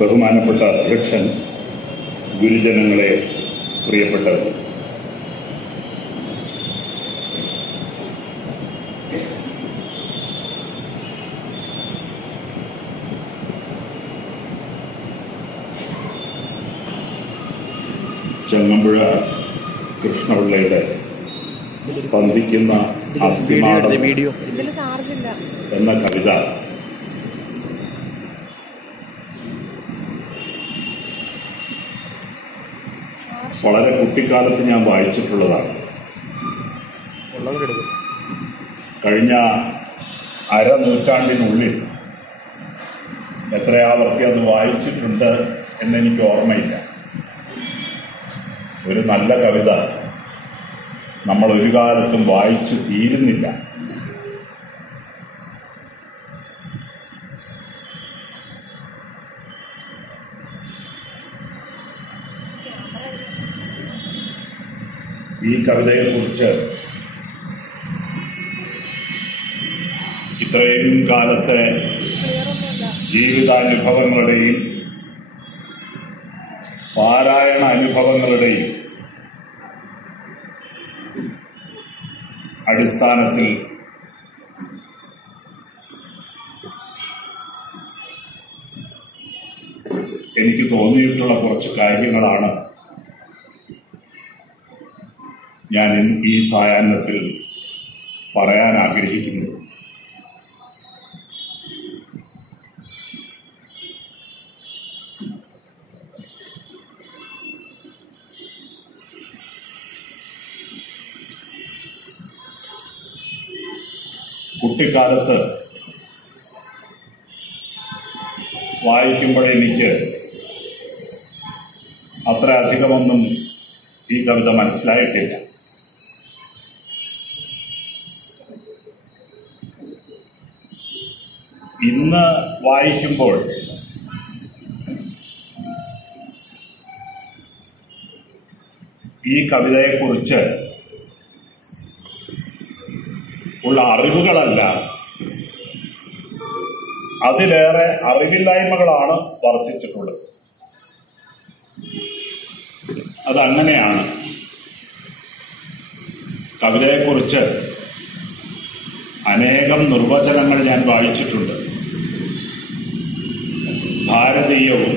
ബഹുമാനപ്പെട്ട അധ്യക്ഷൻ, ഗുരുജനങ്ങളെ, പ്രിയപ്പെട്ടവർ, ചങ്ങമ്പുഴ കൃഷ്ണപിള്ളയുടെ സ്പന്ദിക്കുന്ന അസ്ഥിമാടം എന്ന കവിത വളരെ കുട്ടിക്കാലത്ത് ഞാൻ വായിച്ചിട്ടുള്ളതാണ്. കഴിഞ്ഞ അരനൂറ്റാണ്ടിനുള്ളിൽ എത്രയാവർത്തി അത് വായിച്ചിട്ടുണ്ട് എന്നെനിക്ക് ഓർമ്മയില്ല. ഒരു നല്ല കവിത നമ്മൾ ഒരു കാലത്തും വായിച്ചു തീരുന്നില്ല. ഈ കവിതയെക്കുറിച്ച് ഇത്രയും കാലത്തെ ജീവിതാനുഭവങ്ങളുടെയും പാരായണ അനുഭവങ്ങളുടെയും അടിസ്ഥാനത്തിൽ എനിക്ക് തോന്നിയിട്ടുള്ള കുറച്ച് കാര്യങ്ങളാണ് ഞാൻ ഈ സായാഹ്നത്തിൽ പറയാൻ ആഗ്രഹിക്കുന്നത്. കുട്ടിക്കാലത്ത് വായിക്കുമ്പോഴെനിക്ക് അത്ര അധികമൊന്നും ഈ കവിത മനസ്സിലായിട്ടില്ല. ഇന്ന് വായിക്കുമ്പോൾ ഈ കവിതയെക്കുറിച്ച് ഉള്ള അറിവുകളല്ല, അതിലേറെ അറിവില്ലായ്മകളാണ് വർദ്ധിച്ചിട്ടുള്ളത്. അതങ്ങനെയാണ്. കവിതയെക്കുറിച്ച് അനേകം നിർവചനങ്ങൾ ഞാൻ വായിച്ചിട്ടുണ്ട്. ഭാരതീയവും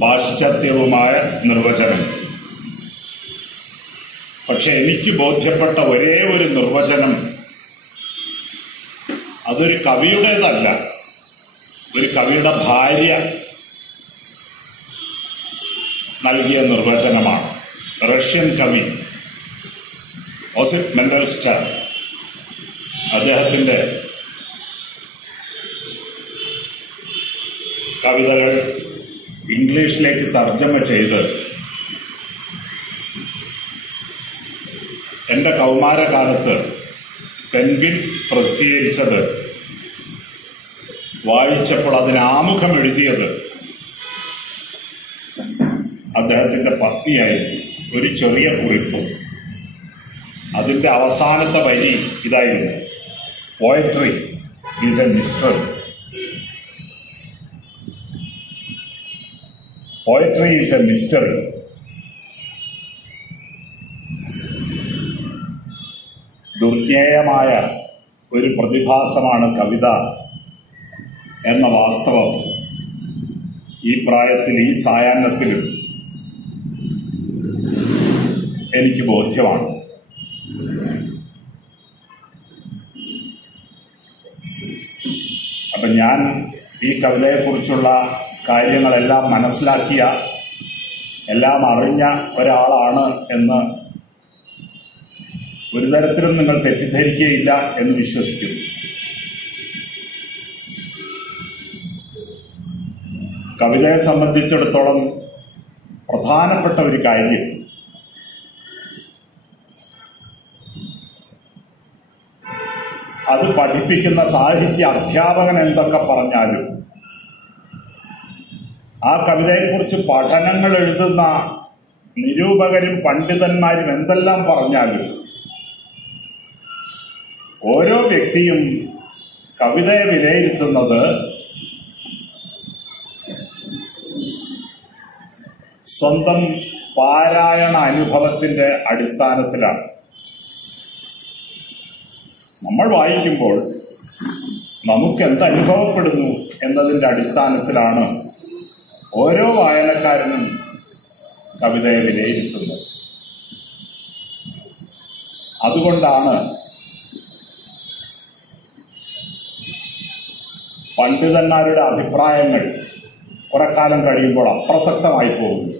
പാശ്ചാത്യവുമായ നിർവചനങ്ങൾ. പക്ഷെ എനിക്ക് ബോധ്യപ്പെട്ട ഒരേ ഒരു നിർവചനം അതൊരു കവിയുടേതല്ല, ഒരു കവിയുടെ ഭാര്യ നൽകിയ നിർവചനമാണ്. റഷ്യൻ കവി ഓസിഫ് മെൻഡൽസ്റ്റാൻ അദ്ദേഹത്തിന്റെ കവിതകൾ ഇംഗ്ലീഷിലേക്ക് തർജ്ജമ ചെയ്ത് എന്റെ കൗമാരകാലത്ത് പെൻഗ്വിൻ പ്രസിദ്ധീകരിച്ചത് വായിച്ചപ്പോൾ അതിന് ആമുഖം എഴുതിയത് അദ്ദേഹത്തിന്റെ പത്നിയായിരുന്നു. ഒരു ചെറിയ കുറിപ്പ്. അതിന്റെ അവസാനത്തെ വരി ഇതായിരുന്നു: poetry is a mystery. Poetry is a mystery. ദുർജ്ഞേയമായ ഒരു പ്രതിഭാസമാണ് കവിത എന്ന വാസ്തവം ഈ പ്രായത്തിൽ, ഈ സായാഹ്നത്തിലും എനിക്ക് ബോധ്യമാണ്. അപ്പൊ ഞാൻ ഈ കവിതയെക്കുറിച്ചുള്ള കാര്യങ്ങളെല്ലാം മനസ്സിലാക്കിയ, എല്ലാം അറിഞ്ഞ ഒരാളാണ് എന്ന് ഒരു തരത്തിലും നിങ്ങൾ തെറ്റിദ്ധരിക്കുകയില്ല എന്ന് വിശ്വസിക്കുന്നു. കവിതയെ സംബന്ധിച്ചിടത്തോളം പ്രധാനപ്പെട്ട ഒരു കാര്യം അത് പഠിപ്പിക്കുന്ന സാഹിത്യ അധ്യാപകൻ എന്തൊക്കെ പറഞ്ഞാലും, ആ കവിതയെക്കുറിച്ച് പഠനങ്ങൾ എഴുതുന്ന നിരൂപകരും പണ്ഡിതന്മാരും എന്തെല്ലാം പറഞ്ഞാലും, ഓരോ വ്യക്തിയും കവിതയെ വിലയിരുത്തുന്നത് സ്വന്തം പാരായണ അനുഭവത്തിന്റെ അടിസ്ഥാനത്തിലാണ്. നമ്മൾ വായിക്കുമ്പോൾ നമുക്ക് എന്തനുഭവപ്പെടുന്നു എന്നതിന്റെ അടിസ്ഥാനത്തിലാണ് ഓരോ വായനക്കാരനും കവിതയെ വിലയിരുത്തുന്നത്. അതുകൊണ്ടാണ് പണ്ഡിതന്മാരുടെ അഭിപ്രായങ്ങൾ കുറെ കാലം കഴിയുമ്പോൾ അപ്രസക്തമായി പോകുന്നു.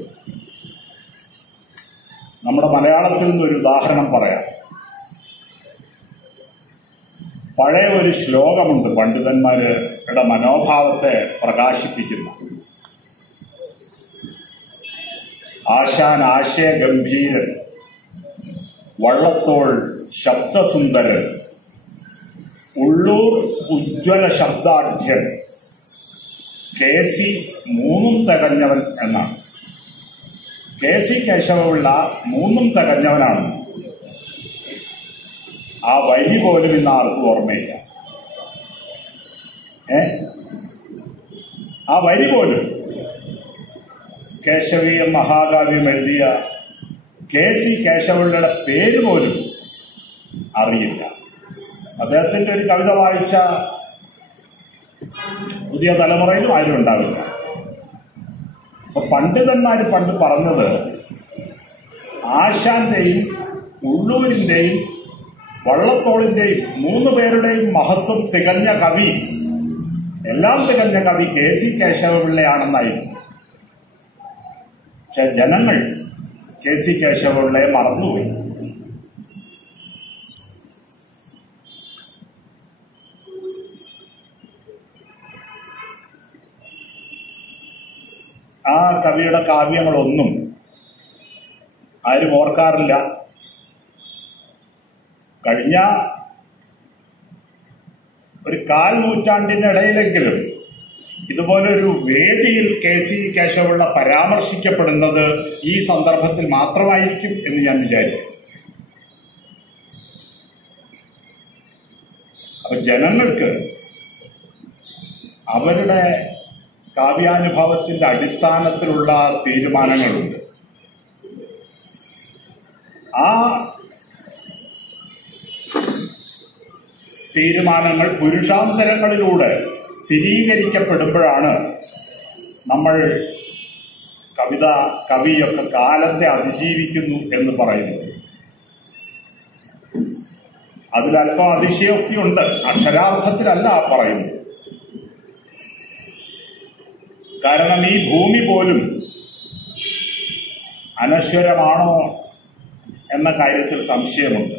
നമ്മുടെ മലയാളത്തിൽ നിന്നൊരു ഉദാഹരണം പറയാം. പഴയ ഒരു ശ്ലോകമുണ്ട് പണ്ഡിതന്മാരുടെ മനോഭാവത്തെ പ്രകാശിപ്പിക്കുന്ന. ആശാൻ ആശയഗംഭീരൻ, വള്ളത്തോൾ ശബ്ദസുന്ദരൻ, ഉള്ളൂർ ഉജ്ജ്വല ശബ്ദാഢ്യൻ, കെ.സി. മൂന്നും തികഞ്ഞവൻ എന്നാണ്. കെ.സി. കേശവപിള്ള മൂന്നും തികഞ്ഞവനാണ്. ആ വരി പോലും ഇന്ന് ആർക്കും ഓർമ്മയില്ല. ആ വരി പോലും കേശവീയം മഹാകാവ്യം എഴുതിയ കെ.സി. കേശവപിള്ളയുടെ പേര് പോലും അറിയില്ല. അദ്ദേഹത്തിന്റെ ഒരു കവിത വായിച്ച പുതിയ തലമുറയിലും ആരും ഉണ്ടാവില്ല. അപ്പൊ പണ്ഡിതന്മാര് പണ്ട് പറഞ്ഞത് ആശാന്റെയും ഉള്ളൂരിന്റെയും വള്ളത്തോളിന്റെയും മൂന്ന് പേരുടെയും മഹത്വം തികഞ്ഞ കവി, എല്ലാം തികഞ്ഞ കവി കെ.സി. കേശവപിള്ളയാണെന്നായിരുന്നു. പക്ഷെ ജനങ്ങൾ കെ.സി. കേശവപിള്ളയെ മറന്നുപോയി. ആ കവിയുടെ കാവ്യങ്ങളൊന്നും ആരും ഓർക്കാറില്ല. കഴിഞ്ഞ ഒരു 1/4 നൂറ്റാണ്ടിനിടയിലെങ്കിലും ഇതുപോലൊരു വേദിയിൽ കെ.സി. കേശവപിള്ള പരാമർശിക്കപ്പെടുന്നത് ഈ സന്ദർഭത്തിൽ മാത്രമായിരിക്കും എന്ന് ഞാൻ വിചാരിക്കും. അപ്പൊ ജനങ്ങൾക്ക് അവരുടെ കാവ്യാനുഭവത്തിന്റെ അടിസ്ഥാനത്തിലുള്ള തീരുമാനങ്ങളുണ്ട്. ആ തീരുമാനങ്ങൾ പുരുഷാന്തരങ്ങളിലൂടെ സ്ഥിരീകരിക്കപ്പെടുമ്പോഴാണ് നമ്മൾ കവിയൊക്കെ കാലത്തെ അതിജീവിക്കുന്നു എന്ന് പറയുന്നത്. അതിലല്പം അതിശയോക്തിയുണ്ട്, അക്ഷരാർത്ഥത്തിലല്ല പറയുന്നത്. കാരണം ഈ ഭൂമി പോലും അനശ്വരമാണോ എന്ന കാര്യത്തിൽ സംശയമുണ്ട്.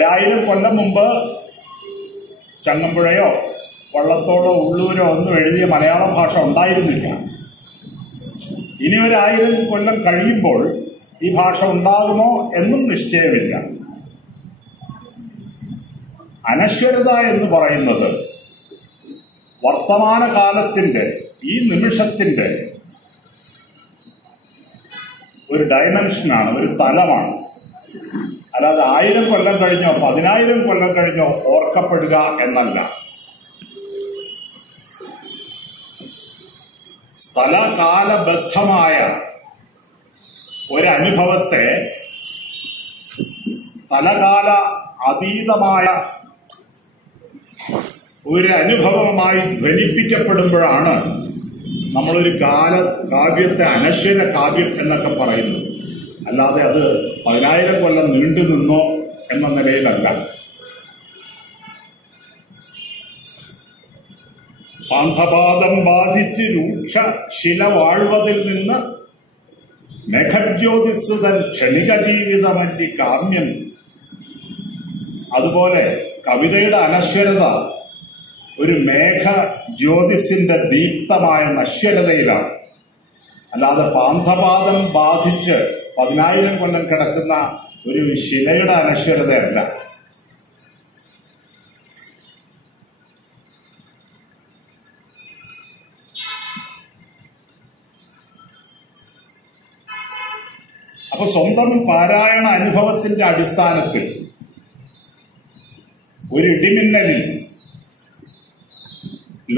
1000 കൊല്ലം മുമ്പ് ചങ്ങമ്പുഴയോ വള്ളത്തോടോ ഉള്ളൂരോ ഒന്നും എഴുതിയ മലയാള ഭാഷ ഉണ്ടായിരുന്നില്ല. ഇനി 1000 കൊല്ലം കഴിയുമ്പോൾ ഈ ഭാഷ ഉണ്ടാകുമോ എന്നും നിശ്ചയമില്ല. അനശ്വരത എന്ന് പറയുന്നത് വർത്തമാനകാലത്തിന്റെ ഈ നിമിഷത്തിന്റെ ഒരു ഡയമെൻഷനാണ്, ഒരു തലമാണ്. അല്ലാതെ 1000 കൊല്ലം കഴിഞ്ഞോ 10,000 കൊല്ലം കഴിഞ്ഞോ ഓർക്കപ്പെടുക എന്നല്ല. സ്ഥലകാലബദ്ധമായ ഒരനുഭവത്തെ സ്ഥലകാല അതീതമായ ഒരു അനുഭവമായി ധ്വനിപ്പിക്കപ്പെടുമ്പോഴാണ് നമ്മളൊരു കാവ്യത്തെ അനശ്വര കാവ്യം എന്നൊക്കെ പറയുന്നത്. അല്ലാതെ അത് 10,000 കൊല്ലം നീണ്ടു നിന്നോ എന്ന നിലയിലല്ല. പാന്തപാദം ബാധിച്ച് രൂക്ഷ ശില വാഴ്വതിൽ നിന്ന് മേഘജ്യോതിസുതൻ ക്ഷണിക ജീവിതമല്ലി കാമ്യം. അതുപോലെ കവിതയുടെ അനശ്വരത ഒരു മേഘ ജ്യോതിസിന്റെ ദീപ്തമായ നശ്വരതയിലാണ്. അല്ലാതെ പാന്തപാദം ബാധിച്ച് 10,000 കൊല്ലം കിടക്കുന്ന ഒരു ശിലയുടെ അനശ്വരതയല്ല. അപ്പൊ സ്വന്തം പാരായണ അനുഭവത്തിന്റെ അടിസ്ഥാനത്തിൽ ഒരു ഇടിമിന്നലിൽ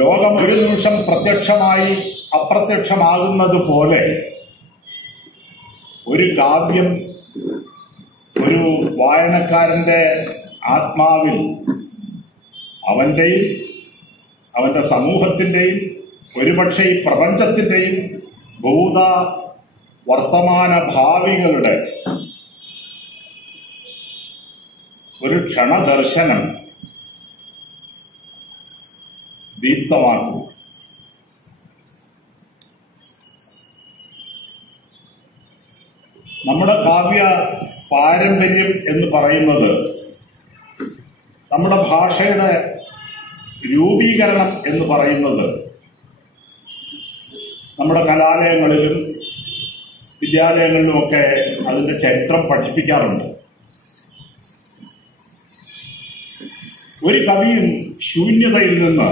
ലോകം ഒരു നിമിഷം പ്രത്യക്ഷമായി അപ്രത്യക്ഷമാകുന്നത് പോലെ ഒരു കാവ്യം ഒരു വായനക്കാരന്റെ ആത്മാവിൽ അവന്റെയും അവന്റെ സമൂഹത്തിന്റെയും ഒരുപക്ഷെ ഈ പ്രപഞ്ചത്തിന്റെയും ഭൂത വർത്തമാന ഭാവികളുടെ ഒരു ക്ഷണദർശനം ദീപ്തമാക്കും. നമ്മുടെ കാവ്യ പാരമ്പര്യം എന്ന് പറയുന്നത് നമ്മുടെ ഭാഷയുടെ രൂപീകരണം എന്ന് പറയുന്നത് നമ്മുടെ കലാലയങ്ങളിലും വിദ്യാലയങ്ങളിലുമൊക്കെ അതിന്റെ ചരിത്രം പഠിപ്പിക്കാറുണ്ട്. ഒരു കവിയും ശൂന്യതയിൽ നിന്ന്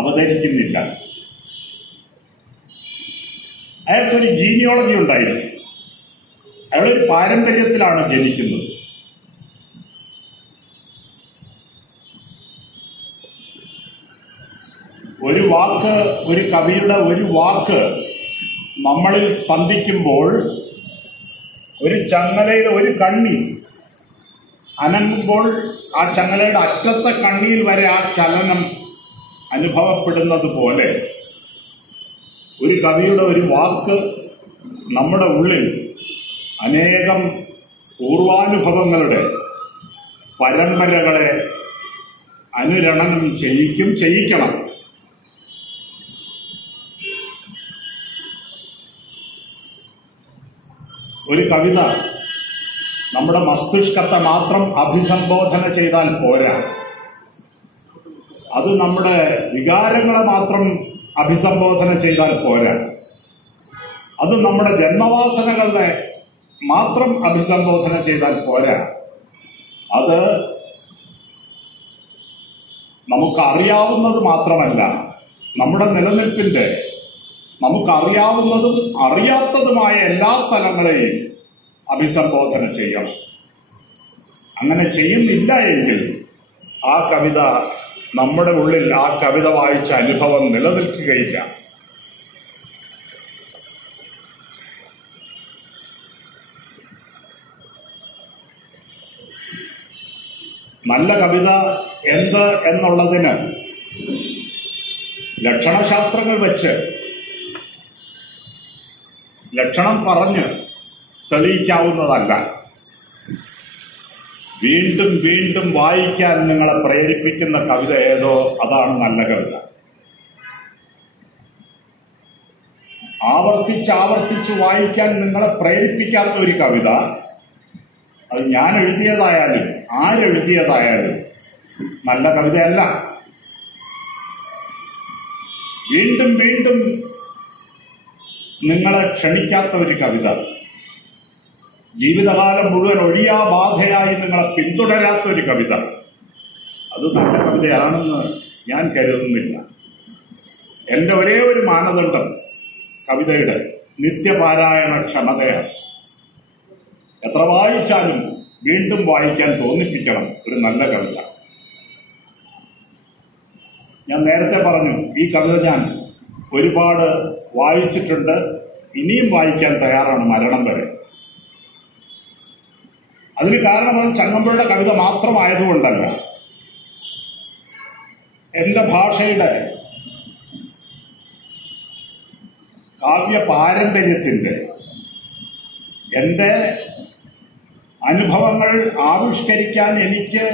അവതരിക്കുന്നില്ല. അയാൾക്കൊരു ജീനിയോളജി ഉണ്ടായിരിക്കും. അയാളൊരു പാരമ്പര്യത്തിലാണ് ജനിക്കുന്നത്. ഒരു വാക്ക്, ഒരു കവിയുടെ ഒരു വാക്ക് നമ്മളിൽ സ്പന്ദിക്കുമ്പോൾ ഒരു ചങ്ങലയുടെ ഒരു കണ്ണി അനങ്ങുമ്പോൾ ആ ചങ്ങലയുടെ അറ്റത്തെ കണ്ണിയിൽ വരെ ആ ചലനം അനുഭവപ്പെടുന്നത് പോലെ ഒരു കവിയുടെ ഒരു വാക്ക് നമ്മുടെ ഉള്ളിൽ അനേകം പൂർവാനുഭവങ്ങളുടെ പരമ്പരകളെ അനുരണനം ചെയ്യിക്കണം. ഒരു കവിത നമ്മുടെ മസ്തിഷ്കത്തെ മാത്രം അഭിസംബോധന ചെയ്താൽ പോരാ. അത് നമ്മുടെ വികാരങ്ങളെ മാത്രം അഭിസംബോധന ചെയ്താൽ പോരാ. അത് നമ്മുടെ ജന്മവാസനകളെ മാത്രം അഭിസംബോധന ചെയ്താൽ പോരാ. അത് നമുക്കറിയാവുന്നത് മാത്രമല്ല, നമ്മുടെ നിലനിൽപ്പിന്റെ നമുക്കറിയാവുന്നതും അറിയാത്തതുമായ എല്ലാ തലങ്ങളെയും അഭിസംബോധന ചെയ്യണം. അങ്ങനെ ചെയ്യുന്നില്ല എങ്കിൽ ആ കവിത നമ്മുടെ ഉള്ളിൽ ആ കവിത വായിച്ച അനുഭവം നിലനിൽക്കുകയില്ല. നല്ല കവിത എന്ത് എന്നുള്ളതിന് ലക്ഷണശാസ്ത്രങ്ങൾ വെച്ച് ലക്ഷണം പറഞ്ഞ് തെളിയിക്കാവുന്നതല്ല. വീണ്ടും വീണ്ടും വായിക്കാൻ നിങ്ങളെ പ്രേരിപ്പിക്കുന്ന കവിത ഏതോ അതാണ് നല്ല കവിത. ആവർത്തിച്ച് വായിക്കാൻ നിങ്ങളെ പ്രേരിപ്പിക്കാത്ത ഒരു കവിത, അത് ഞാൻ എഴുതിയതായാലും ആരെഴുതിയതായാലും നല്ല കവിതയല്ല. വീണ്ടും വീണ്ടും നിങ്ങളെ ക്ഷണിക്കാത്ത ഒരു കവിത, ജീവിതകാലം മുഴുവൻ ഒഴിയാബാധയായി നിങ്ങളെ പിന്തുടരാത്ത ഒരു കവിത, അത് നല്ല കവിതയാണെന്ന് ഞാൻ കരുതുന്നില്ല. എന്റെ ഒരേ ഒരു മാനദണ്ഡം കവിതയുടെ നിത്യപാരായണ ക്ഷമതയാണ്. എത്ര വായിച്ചാലും വീണ്ടും വായിക്കാൻ തോന്നിപ്പിക്കണം ഒരു നല്ല കവിത. ഞാൻ നേരത്തെ പറഞ്ഞു, ഈ കവിത ഞാൻ ഒരുപാട് വായിച്ചിട്ടുണ്ട്, ഇനിയും വായിക്കാൻ തയ്യാറാണ് മരണം വരെ. അതിന് കാരണം അത് ചങ്ങമ്പുഴയുടെ കവിത മാത്രമായതുകൊണ്ടല്ല, എന്റെ ഭാഷയുടെ കാവ്യ പാരമ്പര്യത്തിന്റെ എന്റെ അനുഭവങ്ങൾ ആവിഷ്കരിക്കാൻ എനിക്ക്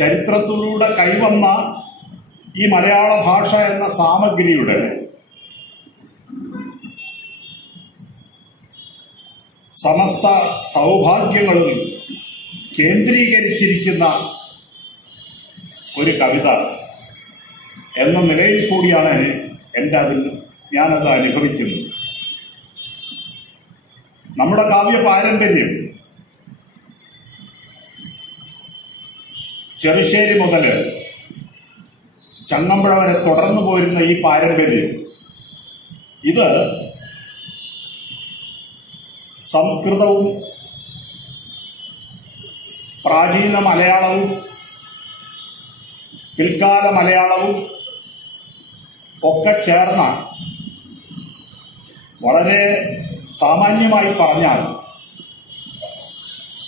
ചരിത്രത്തിലൂടെ കൈവന്ന ഈ മലയാള ഭാഷ എന്ന സാമഗ്രിയുടെ സമസ്ത സൗഭാഗ്യങ്ങളും കേന്ദ്രീകരിച്ചിരിക്കുന്ന ഒരു കവിത എന്ന നിലയിൽ കൂടിയാണ് ഞാനത് അനുഭവിക്കുന്നത്. നമ്മുടെ കാവ്യ പാരമ്പര്യം ചെറുശ്ശേരി മുതൽ ചങ്ങമ്പുഴ വരെ തുടർന്നു പോരുന്ന ഈ പാരമ്പര്യം ഇത് സംസ്കൃതവും പ്രാചീന മലയാളവും പിൽക്കാല മലയാളവും ഒക്കെ ചേർന്ന വളരെ സാമാന്യമായി പറഞ്ഞാൽ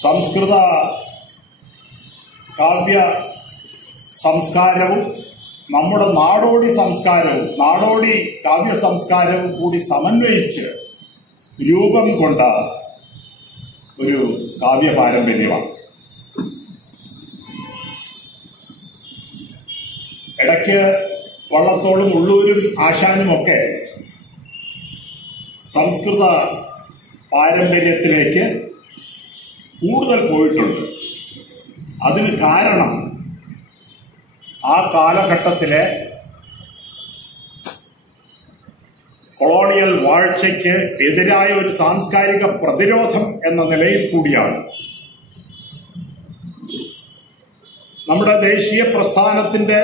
സംസ്കൃത കാവ്യ സംസ്കാരവും നമ്മുടെ നാടോടി സംസ്കാരവും നാടോടി കാവ്യ സംസ്കാരവും കൂടി സമന്വയിച്ച് രൂപം കൊണ്ട ഒരു കാവ്യ പാരമ്പര്യമാണ്. ഇടയ്ക്ക് വള്ളത്തോളും ഉള്ളൂരും ആശാനുമൊക്കെ സംസ്കൃത പാരമ്പര്യത്തിലേക്ക് കൂടുതൽ പോയിട്ടുണ്ട്. അതിന് കാരണം ആ കാലഘട്ടത്തിലെ കൊളോണിയൽ വാഴ്ചയ്ക്ക് എതിരായ ഒരു സാംസ്കാരിക പ്രതിരോധം എന്ന നിലയിൽ കൂടിയാണ്. നമ്മുടെ ദേശീയ പ്രസ്ഥാനത്തിന്റെ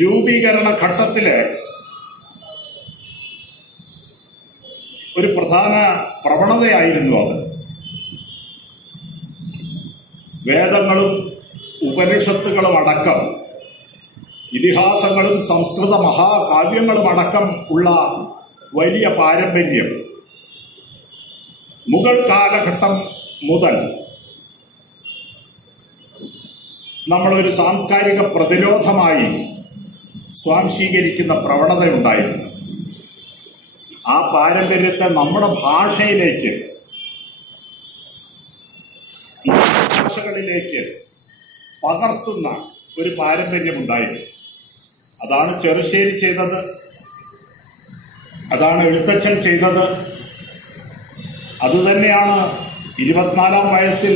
രൂപീകരണ ഘട്ടത്തില് ഒരു പ്രധാന പ്രവണതയായിരുന്നു അത്. വേദങ്ങളും ഉപനിഷത്തുകളും അടക്കം ഇതിഹാസങ്ങളും സംസ്കൃത മഹാകാവ്യങ്ങളും അടക്കം ഉള്ള വലിയ പാരമ്പര്യം മുഗൾ കാലഘട്ടം മുതൽ നമ്മളൊരു സാംസ്കാരിക പ്രതിരോധമായി സ്വാംശീകരിക്കുന്ന പ്രവണതയുണ്ടായിരുന്നു. ആ പാരമ്പര്യത്തെ നമ്മുടെ ഭാഷയിലേക്ക് ഭാഷകളിലേക്ക് പകർത്തുന്ന ഒരു പാരമ്പര്യമുണ്ടായിരുന്നു. അതാണ് ചെറുശ്ശേരി ചെയ്തത്, അതാണ് എഴുത്തച്ഛൻ ചെയ്തത്. അതുതന്നെയാണ് 24-ാം വയസ്സിൽ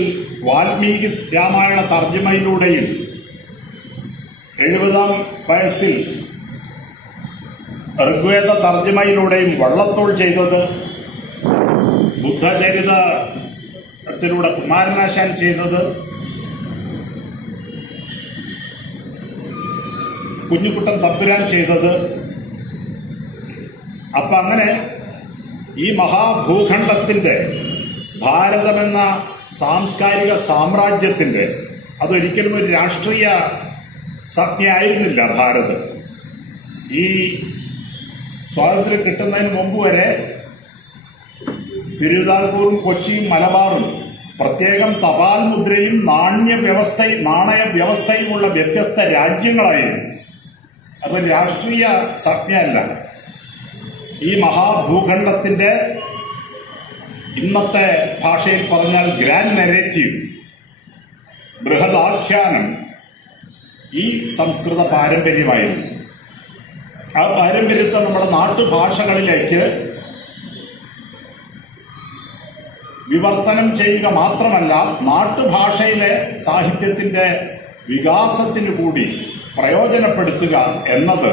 വാൽമീകി രാമായണ തർജ്ജമയിലൂടെയും 70-ാം വയസ്സിൽ ഋഗ്വേദ തർജ്ജമയിലൂടെയും വള്ളത്തോൾ ചെയ്തത്. ബുദ്ധചരിതത്തിലൂടെ കുമാരനാശാൻ ചെയ്തത്. കുഞ്ഞുകുട്ടൻ തമ്പുരാൻ ചെയ്തത്. അപ്പൊ അങ്ങനെ ഈ മഹാഭൂഖണ്ഡത്തിന്റെ ഭാരതമെന്ന സാംസ്കാരിക സാമ്രാജ്യത്തിന്റെ അതൊരിക്കലും ഒരു രാഷ്ട്രീയ സംജ്ഞയായിരുന്നില്ല ഭാരതം. ഈ സ്വാതന്ത്ര്യം കിട്ടുന്നതിന് മുമ്പ് വരെ തിരുവിതാംകൂറും കൊച്ചിയും മലബാറും പ്രത്യേകം തപാൽ മുദ്രയും നാണയ വ്യവസ്ഥയുമുള്ള വ്യത്യസ്ത രാജ്യങ്ങളായിരുന്നു. അത് രാഷ്ട്രീയ സംജ്ഞയല്ല. ഈ മഹാഭൂഖണ്ഡത്തിന്റെ ഇന്നത്തെ ഭാഷയിൽ പറഞ്ഞാൽ ഗ്രാൻഡ് നെറേറ്റീവ്, ബൃഹദാഖ്യാനം ഈ സംസ്കൃത പാരമ്പര്യമായിരുന്നു. ആ പാരമ്പര്യത്തെ നമ്മുടെ നാട്ടുഭാഷകളിലേക്ക് വിവർത്തനം ചെയ്യുക മാത്രമല്ല, നാട്ടുഭാഷയിലെ സാഹിത്യത്തിന്റെ വികാസത്തിനു കൂടി പ്രയോജനപ്പെടുത്തുക എന്നത്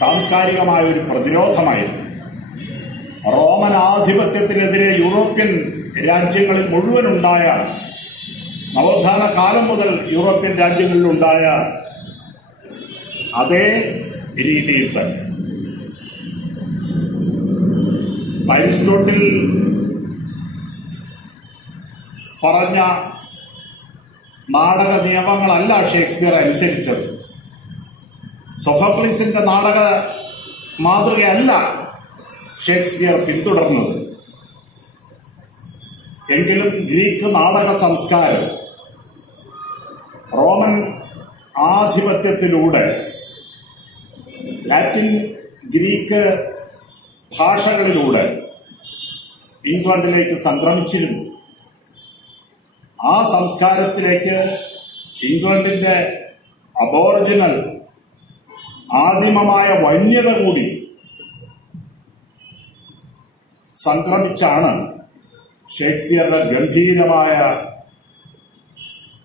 സാംസ്കാരികമായ ഒരു പ്രതിരോധമായിരുന്നു. റോമൻ ആധിപത്യത്തിനെതിരെ യൂറോപ്യൻ രാജ്യങ്ങളിൽ മുഴുവനുണ്ടായ, നവോത്ഥാന കാലം മുതൽ യൂറോപ്യൻ രാജ്യങ്ങളിലുണ്ടായ അതേ രീതിയിൽ തന്നെ അരിസ്റ്റോട്ടിൽ പറഞ്ഞ നാടക നിയമങ്ങളല്ല ഷേക്സ്പിയർ അനുസരിച്ചത്. സോഫോക്ലീസിന്റെ നാടക മാതൃകയല്ല ഷേക്സ്പിയർ പിന്തുടർന്നത്. എങ്കിലും ഗ്രീക്ക് നാടക സംസ്കാരം റോമൻ ആധിപത്യത്തിലൂടെ ലാറ്റിൻ ഗ്രീക്ക് ഭാഷകളിലൂടെ ഇംഗ്ലണ്ടിലേക്ക് സംക്രമിച്ചിരുന്നു. ആ സംസ്കാരത്തിലേക്ക് ഇംഗ്ലണ്ടിന്റെ അബോറിജിനൽ ആദിമമായ വന്യത കൂടി സംക്രമിച്ചാണ് ഷേക്സ്പിയറുടെ ഗംഭീരമായ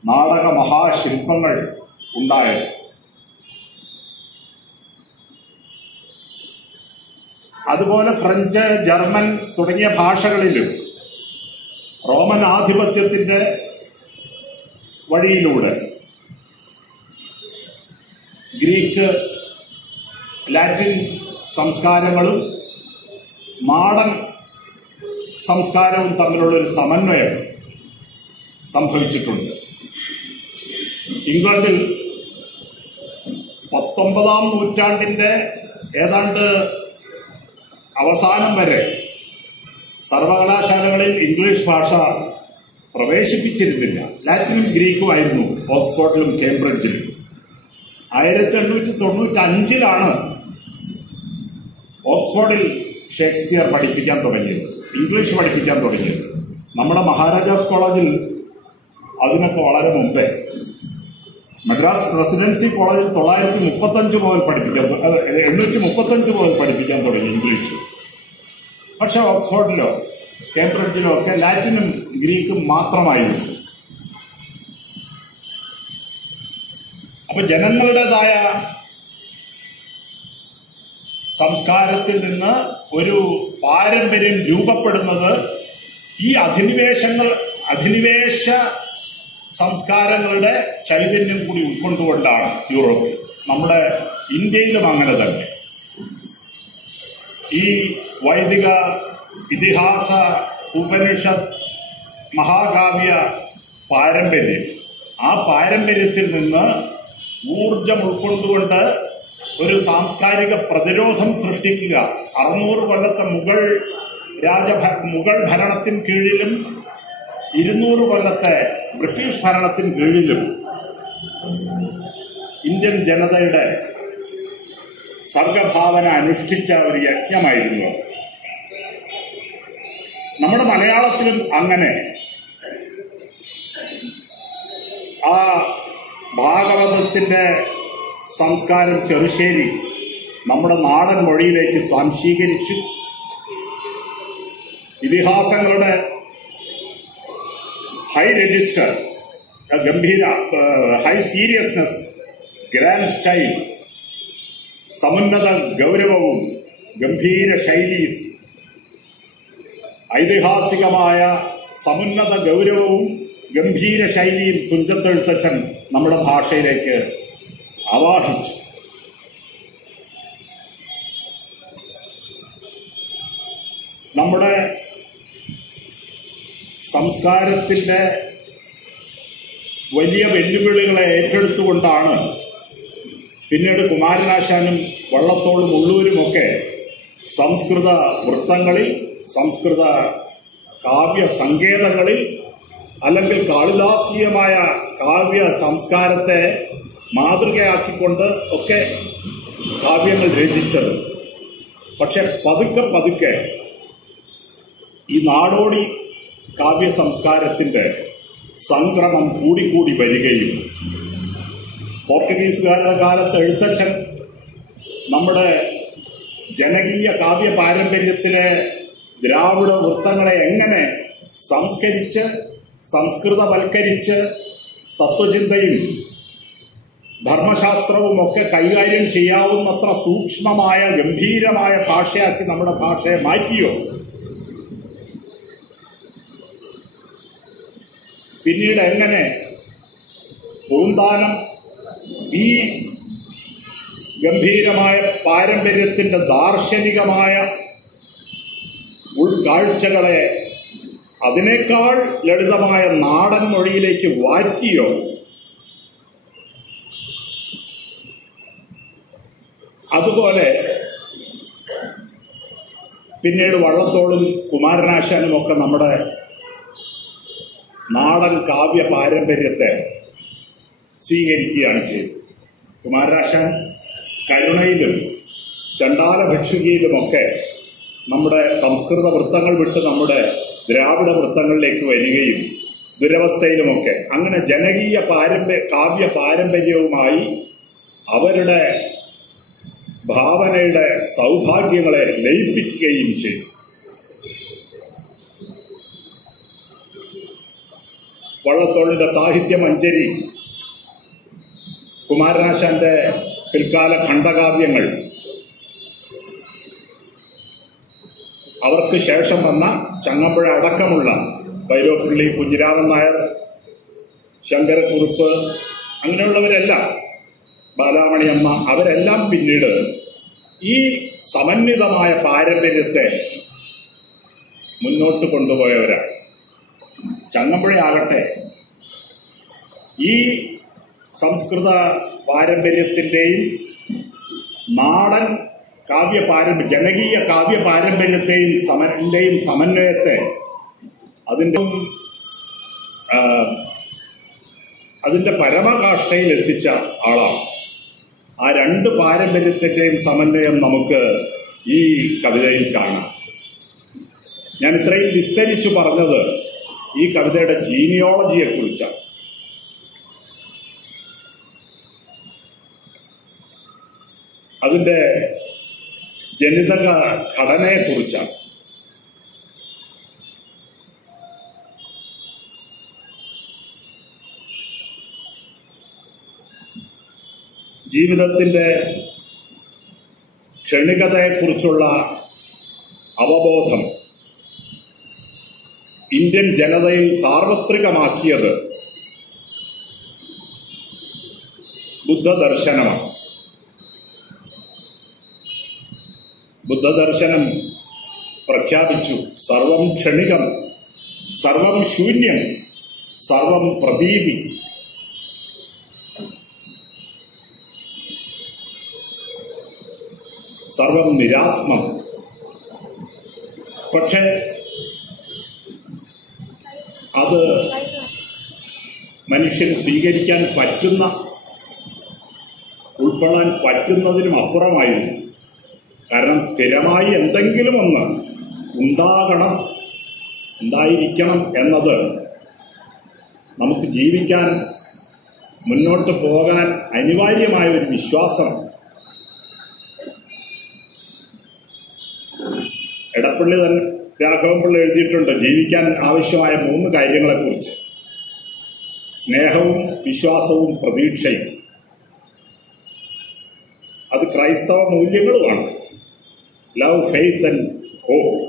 നാടക മഹാശില്പങ്ങൾ ഉണ്ടായത്. അതുപോലെ ഫ്രഞ്ച്, ജർമ്മൻ തുടങ്ങിയ ഭാഷകളിലും റോമൻ ആധിപത്യത്തിന്റെ വഴിയിലൂടെ ഗ്രീക്ക്, ലാറ്റിൻ സംസ്കാരങ്ങളും മാഡൻ സംസ്കാരവും തമ്മിലുള്ളൊരു സമന്വയം സംഭവിച്ചിട്ടുണ്ട്. ഇംഗ്ലണ്ടിൽ 19-ാം നൂറ്റാണ്ടിന്റെ ഏതാണ്ട് അവസാനം വരെ സർവകലാശാലകളിൽ ഇംഗ്ലീഷ് ഭാഷ പ്രവേശിപ്പിച്ചിരുന്നില്ല. ലാറ്റിനും ഗ്രീക്കുമായിരുന്നു ഓക്സ്ഫോർഡിലും കേംബ്രിഡ്ജിലും. 1895 ഓക്സ്ഫോർഡിൽ ഷേക്സ്പിയർ പഠിപ്പിക്കാൻ തുടങ്ങിയത്, ഇംഗ്ലീഷ് പഠിപ്പിക്കാൻ തുടങ്ങിയത്. നമ്മുടെ മഹാരാജാസ് കോളേജിൽ അതിനൊക്കെ വളരെ മുമ്പേ, മദ്രാസ് പ്രസിഡൻസി കോളേജിൽ 835 മുതൽ പഠിപ്പിക്കാൻ തുടങ്ങി ഇംഗ്ലീഷ്. പക്ഷെ ഓക്സ്ഫോർഡിലോ കേംബ്രിഡ്ജിലോ ഒക്കെ ലാറ്റിനും ഗ്രീക്കും മാത്രമായിരുന്നു. അപ്പൊ ജനങ്ങളുടേതായ സംസ്കാരത്തിൽ നിന്ന് ഒരു പാരമ്പര്യം രൂപപ്പെടുന്നത് ഈ അധിനിവേശ സംസ്കാരങ്ങളുടെ ചൈതന്യം കൂടി ഉൾക്കൊണ്ടുകൊണ്ടാണ്. യൂറോപ്പിൽ, നമ്മുടെ ഇന്ത്യയിലും അങ്ങനെ തന്നെ. ഈ വൈദിക ഇതിഹാസ, ഉപനിഷത്ത്, മഹാകാവ്യ പാരമ്പര്യം, ആ പാരമ്പര്യത്തിൽ നിന്ന് ഊർജം ഉൾക്കൊണ്ടുകൊണ്ട് ഒരു സാംസ്കാരിക പ്രതിരോധം സൃഷ്ടിക്കുക. 600 കൊല്ലത്തെ മുഗൾ ഭരണത്തിന് കീഴിലും 200 കൊല്ലത്തെ ബ്രിട്ടീഷ് ഭരണത്തിന് കീഴിലും ഇന്ത്യൻ ജനതയുടെ സർഗഭാവന അനുഷ്ഠിച്ച ഒരു യജ്ഞമായിരുന്നു. നമ്മുടെ മലയാളത്തിലും അങ്ങനെ ആ ഭാഗവതത്തിന്റെ സംസ്കാരം ചെറുശ്ശേരി നമ്മുടെ നാടൻ മൊഴിയിലേക്ക് സ്വാംശീകരിച്ചു. ഇതിഹാസങ്ങളുടെ ഹൈ രജിസ്റ്റർ, ഗംഭീര, ഹൈ സീരിയസ്നെസ്, ഗ്രാൻഡ് സ്റ്റൈൽ, സമുന്നത ഗൗരവവും ഗംഭീര ശൈലിയും, ഐതിഹാസികമായ സമുന്നത ഗൗരവവും ഗംഭീര ശൈലിയും തുഞ്ചത്തെഴുത്തച്ഛൻ നമ്മുടെ ഭാഷയിലേക്ക് ആവാഹിച്ചു. നമ്മുടെ സംസ്കാരത്തിന്റെ വലിയ വെല്ലുവിളികളെ ഏറ്റെടുത്തുകൊണ്ടാണ് പിന്നീട് കുമാരനാശാനും വള്ളത്തോളും ഉള്ളൂരുമൊക്കെ സംസ്കൃത വൃത്തങ്ങളിൽ, സംസ്കൃത കാവ്യ സങ്കേതങ്ങളിൽ, അല്ലെങ്കിൽ കാളിദാസീയമായ കാവ്യ സംസ്കാരത്തെ മാതൃകയാക്കിക്കൊണ്ട് ഒക്കെ കാവ്യങ്ങൾ രചിച്ചത്. പക്ഷെ പതുക്കെ പതുക്കെ ഈ നാടോടി കാവ്യ സംസ്കാരത്തിന്റെ സംക്രമം കൂടിക്കൂടി വരികയും പോർച്ചുഗീസുകാരുടെ കാലത്ത് എഴുത്തച്ഛൻ നമ്മുടെ ജനകീയ കാവ്യ പാരമ്പര്യത്തിലെ ദ്രാവിഡ വൃത്തങ്ങളെ എങ്ങനെ സംസ്കരിച്ച് സംസ്കൃതവൽക്കരിച്ച് തത്വചിന്തയും ധർമ്മശാസ്ത്രവും ഒക്കെ കൈകാര്യം ചെയ്യാവുന്നത്ര സൂക്ഷ്മമായ ഗംഭീരമായ ഭാഷയാക്കി നമ്മുടെ ഭാഷയെ മാറ്റിയോ? പിന്നീട് എങ്ങനെ പൂന്താനം ഈ ഗംഭീരമായ പാരമ്പര്യത്തിന്റെ ദാർശനികമായ ഉൾക്കാഴ്ചകളെ അതിനേക്കാൾ ലളിതമായ നാടൻ മൊഴിയിലേക്ക് വാറ്റിയോ? അതുപോലെ പിന്നീട് വള്ളത്തോളും കുമാരനാശാനും ഒക്കെ നമ്മുടെ നാടൻ കാവ്യ പാരമ്പര്യത്തെ സ്വീകരിക്കുകയാണ് ചെയ്തത്. കുമാരനാശാൻ കരുണയിലും ചണ്ടാല ഭിക്ഷുകിയിലുമൊക്കെ നമ്മുടെ സംസ്കൃത വൃത്തങ്ങൾ വിട്ട് നമ്മുടെ ദ്രാവിഡ വൃത്തങ്ങളിലേക്ക് വരികയും ദുരവസ്ഥയിലുമൊക്കെ അങ്ങനെ ജനകീയ കാവ്യ പാരമ്പര്യവുമായി അവരുടെ ഭാവനയുടെ സൗഭാഗ്യങ്ങളെ ലയിപ്പിക്കുകയും ചെയ്തു. വള്ളത്തോളിന്റെ സാഹിത്യമഞ്ജരി, കുമാരനാശാന്റെ പിൽക്കാല ഖണ്ഡകാവ്യങ്ങൾ അവർക്ക് ശേഷം വന്ന ചങ്ങമ്പുഴ അടക്കമുള്ള വൈലോപ്പിള്ളി, കുഞ്ഞിരാമൻ നായർ, ശങ്കരക്കുറുപ്പ്, അങ്ങനെയുള്ളവരെല്ലാം, ബാലാമണിയമ്മ, അവരെല്ലാം പിന്നീട് ഈ സമന്വിതമായ പാരമ്പര്യത്തെ മുന്നോട്ട് കൊണ്ടുപോയവരാണ്. ചങ്ങമ്പുഴയാകട്ടെ ഈ സംസ്കൃത പാരമ്പര്യത്തിന്റെയും നാടൻ ജനകീയ കാവ്യ പാരമ്പര്യത്തെയും സമന്വയത്തെ അതിന്റെ പരമകാഷ്ഠയിൽ എത്തിച്ച ആളാണ്. ആ രണ്ട് പാരമ്പര്യത്തിന്റെയും സമന്വയം നമുക്ക് ഈ കവിതയിൽ കാണാം. ഞാൻ ഇത്രയും വിസ്തരിച്ചു പറഞ്ഞത് ഈ കവിതയുടെ ജീനിയോളജിയെ കുറിച്ചാണ്. അതിന്റെ ജനിതക ഘടനയെ കുറിച്ചാണ്. ജീവിതത്തിന്റെ ക്ഷണികതയെക്കുറിച്ചുള്ള അവബോധം ഇന്ത്യൻ ജനതയിൽ സാർവത്രികമാക്കിയത് ബുദ്ധദർശനമാണ്. ബുദ്ധദർശനം പ്രഖ്യാപിച്ചു, സർവം ക്ഷണികം, സർവം ശൂന്യം, സർവം പ്രതീതി. സർവം നിരാത്മം. പക്ഷെ അത് മനുഷ്യന് സ്വീകരിക്കാൻ പറ്റുന്ന, ഉൾക്കൊള്ളാൻ പറ്റുന്നതിനും അപ്പുറമായിരുന്നു. കാരണം സ്ഥിരമായി എന്തെങ്കിലും ഒന്ന് ഉണ്ടായിരിക്കണം എന്നത് നമുക്ക് ജീവിക്കാൻ, മുന്നോട്ട് പോകാൻ അനിവാര്യമായ ഒരു വിശ്വാസം. എടപ്പള്ളി തന്നെ രാഘവൻപിള്ള എഴുതിയിട്ടുണ്ട് ജീവിക്കാൻ ആവശ്യമായ 3 കാര്യങ്ങളെക്കുറിച്ച്: സ്നേഹവും വിശ്വാസവും പ്രതീക്ഷയും. അത് ക്രൈസ്തവ മൂല്യങ്ങളുമാണ്. Love, faith and hope.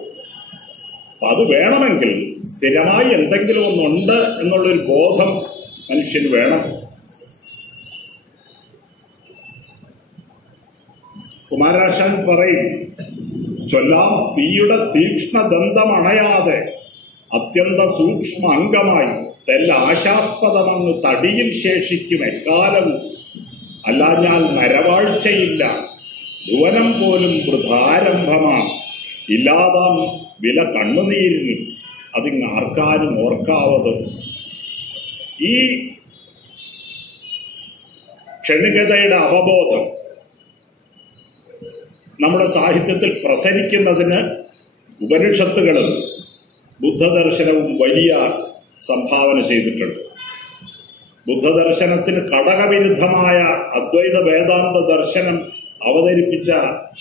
അത് വേണമെങ്കിൽ സ്ഥിരമായി എന്തെങ്കിലും ഒന്നുണ്ട് എന്നുള്ളൊരു ബോധം മനുഷ്യന് വേണം. കുമാരനാശാൻ പറയും, ചൊല്ലാം തീയുടെ തീക്ഷ്ണദന്തമണയാതെ അത്യന്ത സൂക്ഷ്മ അംഗമായി തെല്ലാശാസ്പദമങ്ങ് തടിയിൽ ശേഷിക്കും എക്കാലവും. അല്ലാഞ്ഞാൽ നരവാഴ്ചയില്ല, ഭുവനം പോലും വൃഥാരംഭമാണ്. ഇല്ലാതാം വില കണ്ണുനീരിനും അതിങ് ആർക്കാനും ഓർക്കാവത്. ഈ ക്ഷണികതയുടെ അവബോധം നമ്മുടെ സാഹിത്യത്തിൽ പ്രസരിക്കുന്നതിന് ഉപനിഷത്തുകളും ബുദ്ധദർശനവും വലിയ സംഭാവന ചെയ്തിട്ടുണ്ട്. ബുദ്ധദർശനത്തിന് ഘടകവിരുദ്ധമായ അദ്വൈത വേദാന്ത ദർശനം അവതരിപ്പിച്ച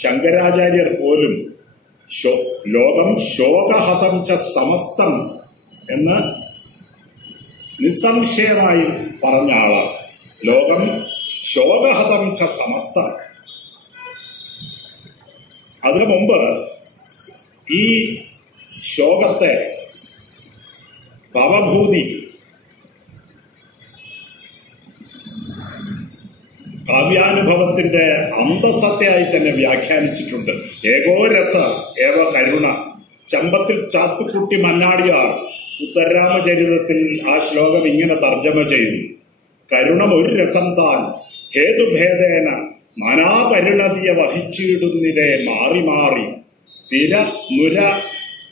ശങ്കരാചാര്യർ പോലും ലോകം ശോകഹതം ച സമസ്തം എന്ന് നിസ്സംശയമായി പറഞ്ഞ ആളാണ്. ലോകം ശോകഹതം ച സമസ്തം. അതിനു മുമ്പ് ഈ ശോകത്തെ, ഭവഭൂതി, കാവ്യാനുഭവത്തിന്റെ അന്തസത്തയായി തന്നെ വ്യാഖ്യാനിച്ചിട്ടുണ്ട്. ഏകോരസ ഏവ കരുണ. ചമ്പത്തിൽ ചാത്തുക്കുട്ടി മന്നാടിയാർ ഉത്തരരാമചരിതത്തിൽ ആ ശ്ലോകം ഇങ്ങനെ തർജ്ജമ ചെയ്യുന്നു: കരുണം ഒരു രസം താൻ ഹേതുഭേദേന നാനാപരിണതിയ വഹിച്ചിടുന്നിരെ മാറി മാറി. തിര, നുര,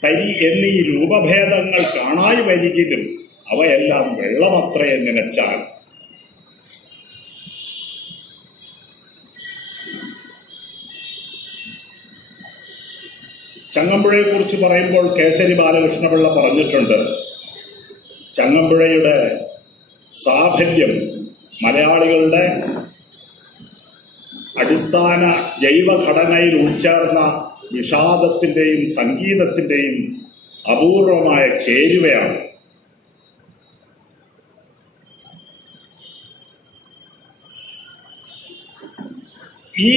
തരി എന്നീ രൂപഭേദങ്ങൾ കാണായി വരികിലും അവയെല്ലാം വെള്ളമത്രയെ നനച്ചാൽ. ചങ്ങമ്പുഴയെ കുറിച്ച് പറയുമ്പോൾ കേസരി ബാലകൃഷ്ണപിള്ള പറഞ്ഞിട്ടുണ്ട്, ചങ്ങമ്പുഴയുടെ സാഫല്യം മലയാളികളുടെ അടിസ്ഥാന ജൈവഘടനയിൽ ഉൾച്ചേർന്ന വിഷാദത്തിന്റെയും സംഗീതത്തിന്റെയും അപൂർവമായ ചേരുവയാണ്. ഈ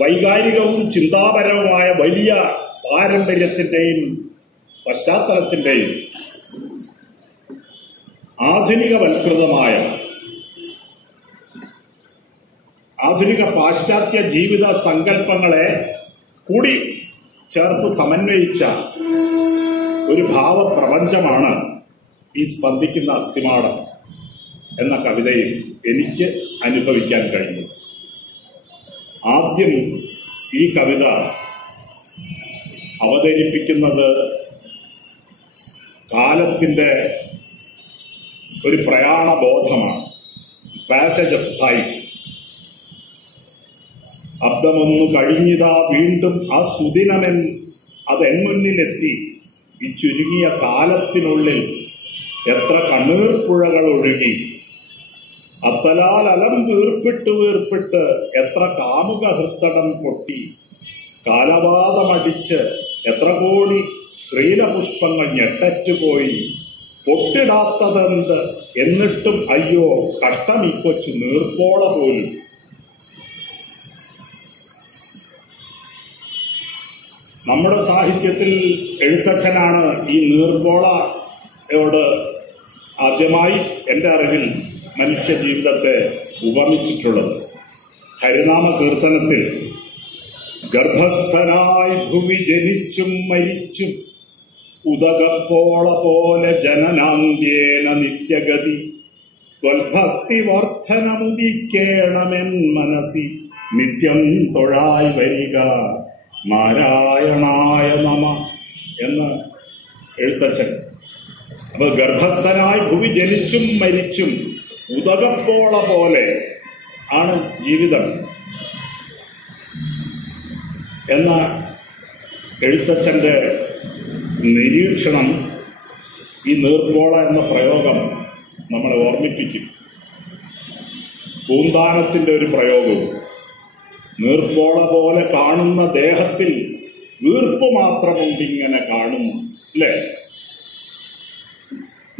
വൈകാരികവും ചിന്താപരവുമായ വലിയ പാരമ്പര്യത്തിന്റെയും പശ്ചാത്തലത്തിന്റെയും ആധുനികവൽകൃതമായ ആധുനിക പാശ്ചാത്യ ജീവിത സങ്കല്പങ്ങളെ കൂടി ചേർത്ത് സമന്വയിച്ച ഒരു ഭാവപ്രപഞ്ചമാണ് ഈ സ്പന്ദിക്കുന്ന അസ്ഥിമാടം എന്ന കവിതയിൽ എനിക്ക് അനുഭവിക്കാൻ കഴിഞ്ഞു. ആദ്യം ഈ കവിത അവതരിപ്പിക്കുന്നത് കാലത്തിന്റെ ഒരു പ്രയാണബോധമാണ്. Passage of time. അബ്ദമൊന്നു കഴിഞ്ഞിതാ വീണ്ടും ആ സുദിനമെൻ അതെൻമുന്നിലെത്തി. ഈ ചുരുങ്ങിയ കാലത്തിനുള്ളിൽ എത്ര കണ്ണീർപ്പുഴകൾ ഒഴുകി. അത്തലാൽ അലം വീർപ്പിട്ട് വീർപ്പിട്ട് എത്ര കാമുക ഹൃത്തടം പൊട്ടി. കാലവാദമടിച്ച് എത്ര കോടി ശ്രീലപുഷ്പങ്ങൾ ഞെട്ടറ്റുപോയി. പൊട്ടിടാത്തതെന്ത് എന്നിട്ടും അയ്യോ കഷ്ടമിക്കൊച്ചു നീർപ്പോള പോലും. നമ്മുടെ സാഹിത്യത്തിൽ എഴുത്തച്ഛനാണ് ഈ നീർപ്പോളയോട് ആദ്യമായി എൻ്റെ അറിവിൽ മനുഷ്യ ജീവിതത്തെ ഉപമിച്ചിട്ടുള്ളത്. ഹരിനാമ കീർത്തനത്തിൽ ഗർഭസ്ഥനായി ഭുവി ജനിച്ചും മരിച്ചും ഉദകപ്പോള പോലെ ജനനാന്ത്യേന നിത്യഗതി ത്വൽഭക്തി വർദ്ധനമുദിക്കേണമെൻ മനസ്സി നിത്യം തൊഴായി വരിക നാരായണായ നമ എന്ന് എഴുത്തച്ഛൻ. അപ്പൊ ഗർഭസ്ഥനായി ഭുവി ജനിച്ചും മരിച്ചും ഉദകപ്പോള പോലെ ആണ് ജീവിതം എന്ന എഴുത്തച്ഛന്റെ നിരീക്ഷണം ഈ നീർപ്പോള എന്ന പ്രയോഗം നമ്മളെ ഓർമ്മിപ്പിക്കും. പൂന്താനത്തിന്റെ ഒരു പ്രയോഗവും നീർപ്പോള പോലെ കാണുന്ന ദേഹത്തിൽ വീർപ്പ് മാത്രമുണ്ടിങ്ങനെ കാണുന്നു, അല്ലേ?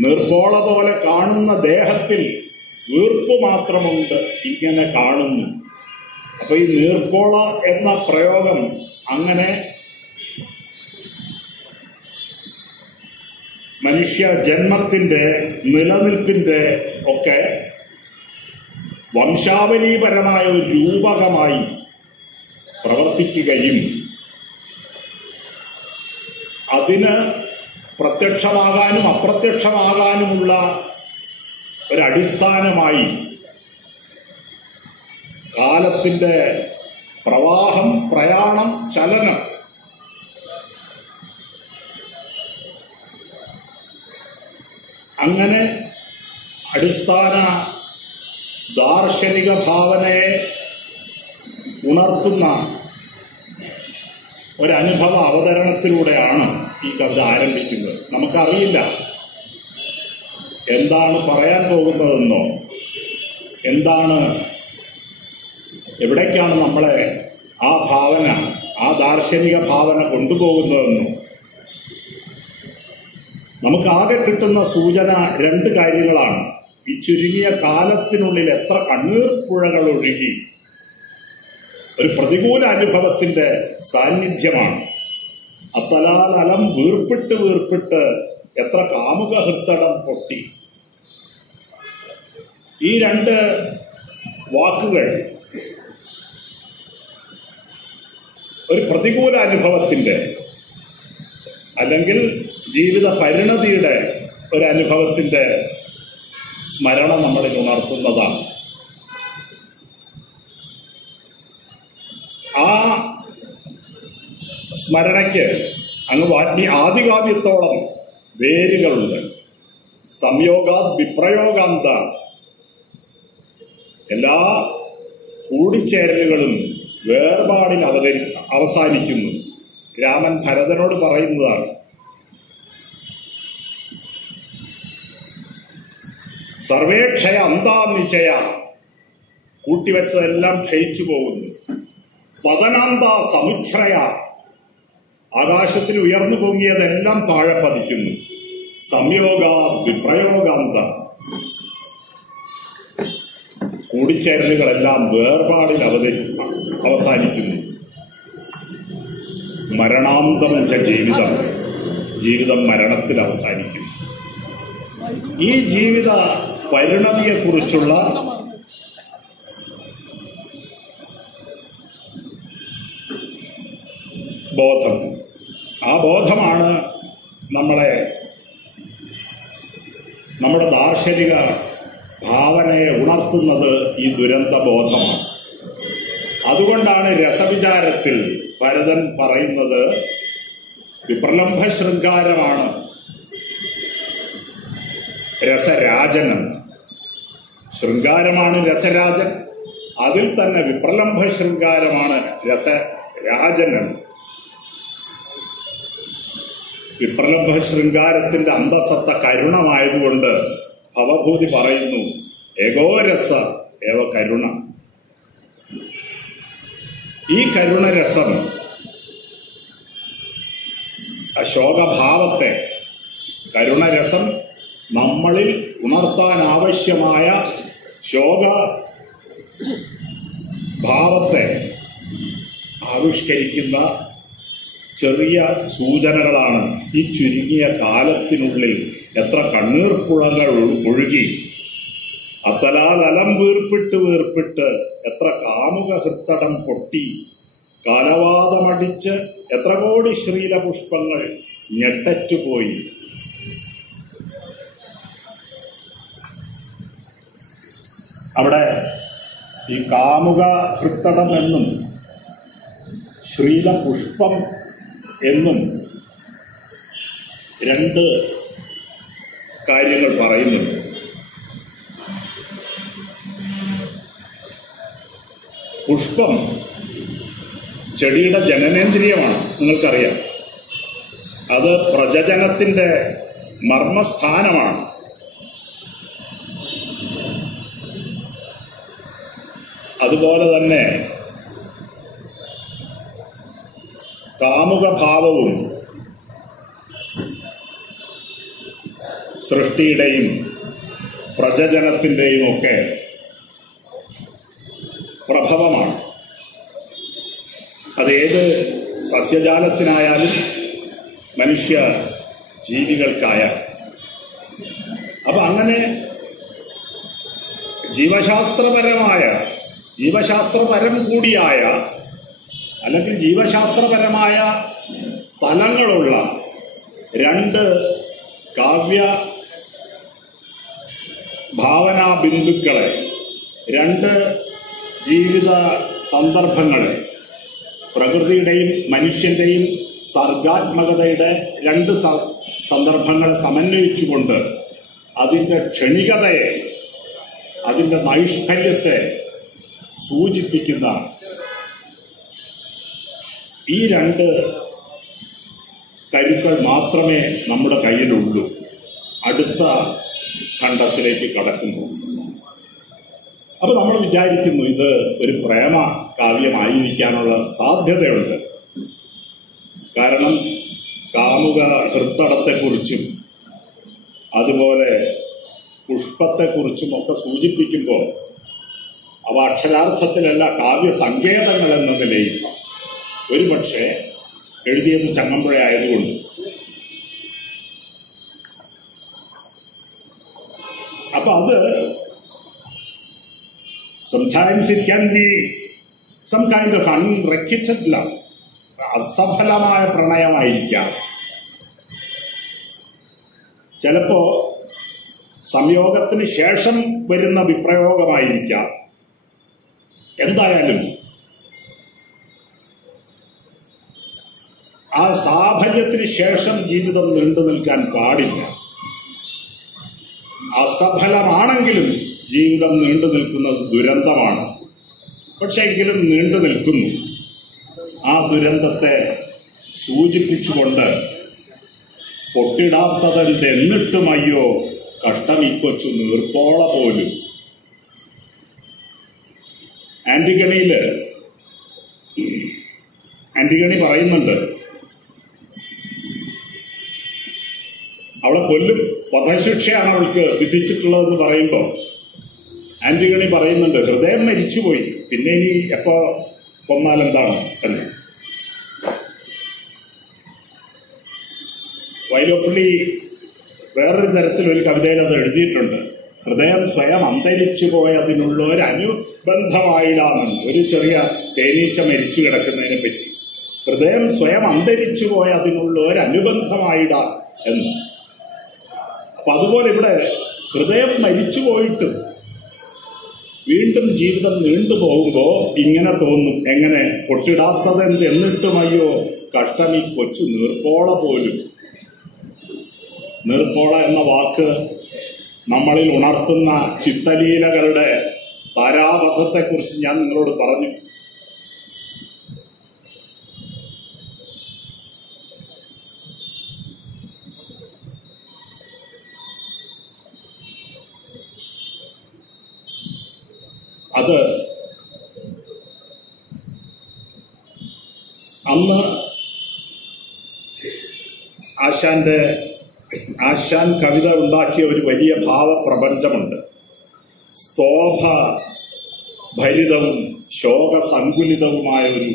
നീർപ്പോള പോലെ കാണുന്ന ദേഹത്തിൽ വീർപ്പ് മാത്രമുണ്ട് ഇങ്ങനെ കാണുന്നു. അപ്പൊ ഈ നീർപ്പോള എന്ന പ്രയോഗം അങ്ങനെ മനുഷ്യ ജന്മത്തിന്റെ നിലനിൽപ്പിന്റെ ഒക്കെ വംശാവലീപരമായ ഒരു രൂപകമായി പ്രവർത്തിക്കുകയും അതിന് പ്രത്യക്ഷമാകാനും അപ്രത്യക്ഷമാകാനുമുള്ള ഒരടിസ്ഥാനമായി കാലത്തിന്റെ പ്രവാഹം, പ്രയാണം, ചലനം അങ്ങനെ അടിസ്ഥാന ദാർശനിക ഭാവനയെ ഉണർത്തുന്ന ഒരനുഭവ അവതരണത്തിലൂടെയാണ് ഈ കവിത ആരംഭിക്കുന്നത്. നമുക്കറിയില്ല എന്താണ് പറയാൻ പോകുന്നതെന്നോ എവിടേക്കാണ് നമ്മളെ ആ ഭാവന, ആ ദാർശനിക ഭാവന കൊണ്ടുപോകുന്നതെന്നോ. നമുക്കാകെ കിട്ടുന്ന സൂചന രണ്ട് കാര്യങ്ങളാണ്. ഈ ചുരുങ്ങിയ കാലത്തിനുള്ളിൽ എത്ര കണ്ണീർപ്പുഴകൾ ഒഴുകി. ഒരു പ്രതികൂല അനുഭവത്തിന്റെ സാന്നിധ്യമാണ്. അത്തലാൽ അലം വീർപ്പിട്ട് വീർപ്പിട്ട് എത്ര കാമുക ഹൃത്തടം പൊട്ടി. ഈ രണ്ട് വാക്കുകൾ ഒരു പ്രതികൂല അനുഭവത്തിന്റെ അല്ലെങ്കിൽ ജീവിത പരിണതിയുടെ ഒരു അനുഭവത്തിന്റെ സ്മരണ നമ്മളിൽ ഉണർത്തുന്നതാണ്. ആ സ്മരണയ്ക്ക് അങ്ങ് ആദികാവ്യത്തോളം വേരുകളുണ്ട്. സംയോഗാത് വിപ്രയോഗാന്ത. എല്ലാ കൂടിച്ചേരലുകളും വേർപാടിൽ അവസാനിക്കുന്നു. രാമൻ ഭരതനോട് പറയുന്നതാണ്. സർവേക്ഷയ അന്താനിച്ചയ. കൂട്ടിവെച്ചതെല്ലാം ക്ഷയിച്ചു പോകുന്നു. പതനാന്ത സമുച്ഛ്രയ. ആകാശത്തിൽ ഉയർന്നു പൊങ്ങിയതെല്ലാം താഴെ പതിക്കുന്നു. സംയോഗ വിപ്രയോഗാന്ത. കൂടിച്ചേരലുകളെല്ലാം വേർപാടിൽ അവസാനിക്കുന്നു. മരണാന്തം ച ജീവിതം, ജീവിതം മരണത്തിൽ അവസാനിക്കും. ഈ ജീവിത പരിണതിയെക്കുറിച്ചുള്ള ബോധം, ആ ബോധമാണ് നമ്മുടെ ദാർശനിക ഭാവനയെ ഉണർത്തുന്നത്. ഈ ദുരന്ത ബോധമാണ്. അതുകൊണ്ടാണ് രസവിചാരത്തിൽ ഭരതൻ പറയുന്നത് വിപ്രലംഭ ശൃംഗാരമാണ് രസരാജനെന്ന്. ശൃംഗാരമാണ് രസരാജൻ, അതിൽ തന്നെ വിപ്രലംഭ ശൃംഗാരമാണ് രസരാജനെന്ന്. വിപ്രലംഭ ശൃംഗാരത്തിന്റെ അന്തസത്ത കരുണമായതുകൊണ്ട് ഭവഭൂതി പറയുന്നു ഏകോരസ ഏവ കരുണ. ഈ കരുണരസം ശോകഭാവത്തെ, കരുണരസം നമ്മളിൽ ഉണർത്താൻ ആവശ്യമായ ശോകഭാവത്തെ ആവിഷ്കരിക്കുന്ന ചെറിയ സൂചനകളാണ്. ഈ ചുരുങ്ങിയ കാലത്തിനുള്ളിൽ എത്ര കണ്ണീർപ്പുഴകൾ ഒഴുകി, അത്തലാൽ അലം വീർപ്പിട്ട് എത്ര കാമുക ഹൃത്തടം പൊട്ടി, കാലവാദമടിച്ച് എത്ര കോടി ശ്രീലപുഷ്പങ്ങൾ ഞെട്ടറ്റുപോയി. അവിടെ ഈ കാമുക ഹൃത്തടം എന്നും ശ്രീലപുഷ്പം എന്നും രണ്ട് കാര്യങ്ങൾ പറയുന്നുണ്ട്. പുഷ്പം ചെടിയുടെ ജനനേന്ദ്രിയമാണ്, നിങ്ങൾക്കറിയാം. അത് പ്രജനനത്തിന്റെ മർമ്മസ്ഥാനമാണ്. അതുപോലെ തന്നെ കാമുകഭാവവും സൃഷ്ടിയുടെയും പ്രജനനത്തിന്റെയും ഒക്കെ പ്രഭവമാണ്. അതേത് സസ്യജാലത്തിനായാലും മനുഷ്യ ജീവികൾക്കായാലും. അപ്പൊ അങ്ങനെ ജീവശാസ്ത്രപരം കൂടിയായ അല്ലെങ്കിൽ ജീവശാസ്ത്രപരമായ തലങ്ങളുള്ള രണ്ട് കാവ്യ ഭാവനാ ബിന്ദുക്കളെ, രണ്ട് ജീവിത സന്ദർഭങ്ങളെ, പ്രകൃതിയുടെയും മനുഷ്യന്റെയും സർഗാത്മകതയുടെ രണ്ട് സന്ദർഭങ്ങളെ സമന്വയിച്ചുകൊണ്ട് അതിന്റെ ക്ഷണികതയെ, അതിന്റെ നൈഷ്ഠല്യത്തെ സൂചിപ്പിക്കുന്ന ഈ രണ്ട് കരുക്കൾ മാത്രമേ നമ്മുടെ കയ്യിലുള്ളൂ അടുത്ത ഖണ്ഡത്തിലേക്ക് കടക്കുമ്പോൾ. അപ്പൊ നമ്മൾ വിചാരിക്കുന്നു ഇത് ഒരു പ്രേമ കാവ്യമായിരിക്കാനുള്ള സാധ്യതയുണ്ട്. കാരണം കാമുക ഹൃത്തടത്തെക്കുറിച്ചും അതുപോലെ പുഷ്പത്തെക്കുറിച്ചും ഒക്കെ സൂചിപ്പിക്കുമ്പോൾ അവ അക്ഷരാർത്ഥത്തിലല്ല കാവ്യസങ്കേതങ്ങൾ എന്ന നിലയിൽ ഒരുപക്ഷെ എഴുതിയത് ചങ്ങമ്പുഴ ആയതുകൊണ്ട്. അപ്പൊ അത് sometimes it can be some kind of unrequited love, അസഫലമായ പ്രണയമായിരിക്കാം. ചിലപ്പോ സംയോഗത്തിന് ശേഷം വരുന്ന വിപ്രയോഗമായിരിക്കാം. എന്തായാലും ആ സാഫല്യത്തിന് ശേഷം ജീവിതം നീണ്ടു നിൽക്കാൻ പാടില്ല. അസഫലമാണെങ്കിലും ജീവിതം നീണ്ടു നിൽക്കുന്നത് ദുരന്തമാണ്. പക്ഷെ എങ്കിലും നീണ്ടു നിൽക്കുന്നു. ആ ദുരന്തത്തെ സൂചിപ്പിച്ചുകൊണ്ട് പൊട്ടിടാത്തതെന്റെ എന്നിട്ടും അയ്യോ കഷ്ടമിക്കൊച്ചു നീർപ്പോള പോലും. ആന്റിഗണി പറയുന്നുണ്ട്, അവളെ കൊല്ലും, വധശിക്ഷയാണ് അവൾക്ക് വിധിച്ചിട്ടുള്ളതെന്ന് പറയുമ്പോൾ ആന്റിഗണി പറയുന്നുണ്ട് ഹൃദയം മരിച്ചുപോയി, പിന്നെ ഇനി എപ്പോ കൊന്നാൽ എന്താണ് എന്ന്. വൈലോപ്പിള്ളി വേറൊരു തരത്തിൽ ഒരു കവിതയിൽ അത് എഴുതിയിട്ടുണ്ട്. ഹൃദയം സ്വയം അന്തരിച്ചു പോയതിനുള്ള ഒരു അനുബന്ധമായിടാമെന്ന്. ഒരു ചെറിയ തേനീച്ച മരിച്ചു കിടക്കുന്നതിനെ പറ്റി ഹൃദയം സ്വയം അന്തരിച്ചു പോയതിനുള്ള ഒരു അനുബന്ധമായിടാം എന്ന്. അപ്പൊ അതുപോലെ ഇവിടെ ഹൃദയം മരിച്ചു പോയിട്ടും വീണ്ടും ജീവിതം നീണ്ടുപോകുമ്പോ ഇങ്ങനെ തോന്നും. എങ്ങനെ? പൊട്ടിടാത്തതെന്ത് എന്നിട്ടും അയ്യോ കഷ്ടം ഈ കൊച്ചു നീർപ്പോള പോലും. നീർപ്പോള എന്ന വാക്ക് നമ്മളിൽ ഉണർത്തുന്ന ചിത്തലീലകളുടെ താരാപഥത്തെക്കുറിച്ച് ഞാൻ നിങ്ങളോട് പറഞ്ഞു. അത് അന്ന് ആശാൻ കവിത ഉണ്ടാക്കിയ ഒരു വലിയ ഭാവപ്രപഞ്ചമുണ്ട്. സ്തോഭ ഭരിതവും ശോകസങ്കുലിതവുമായ ഒരു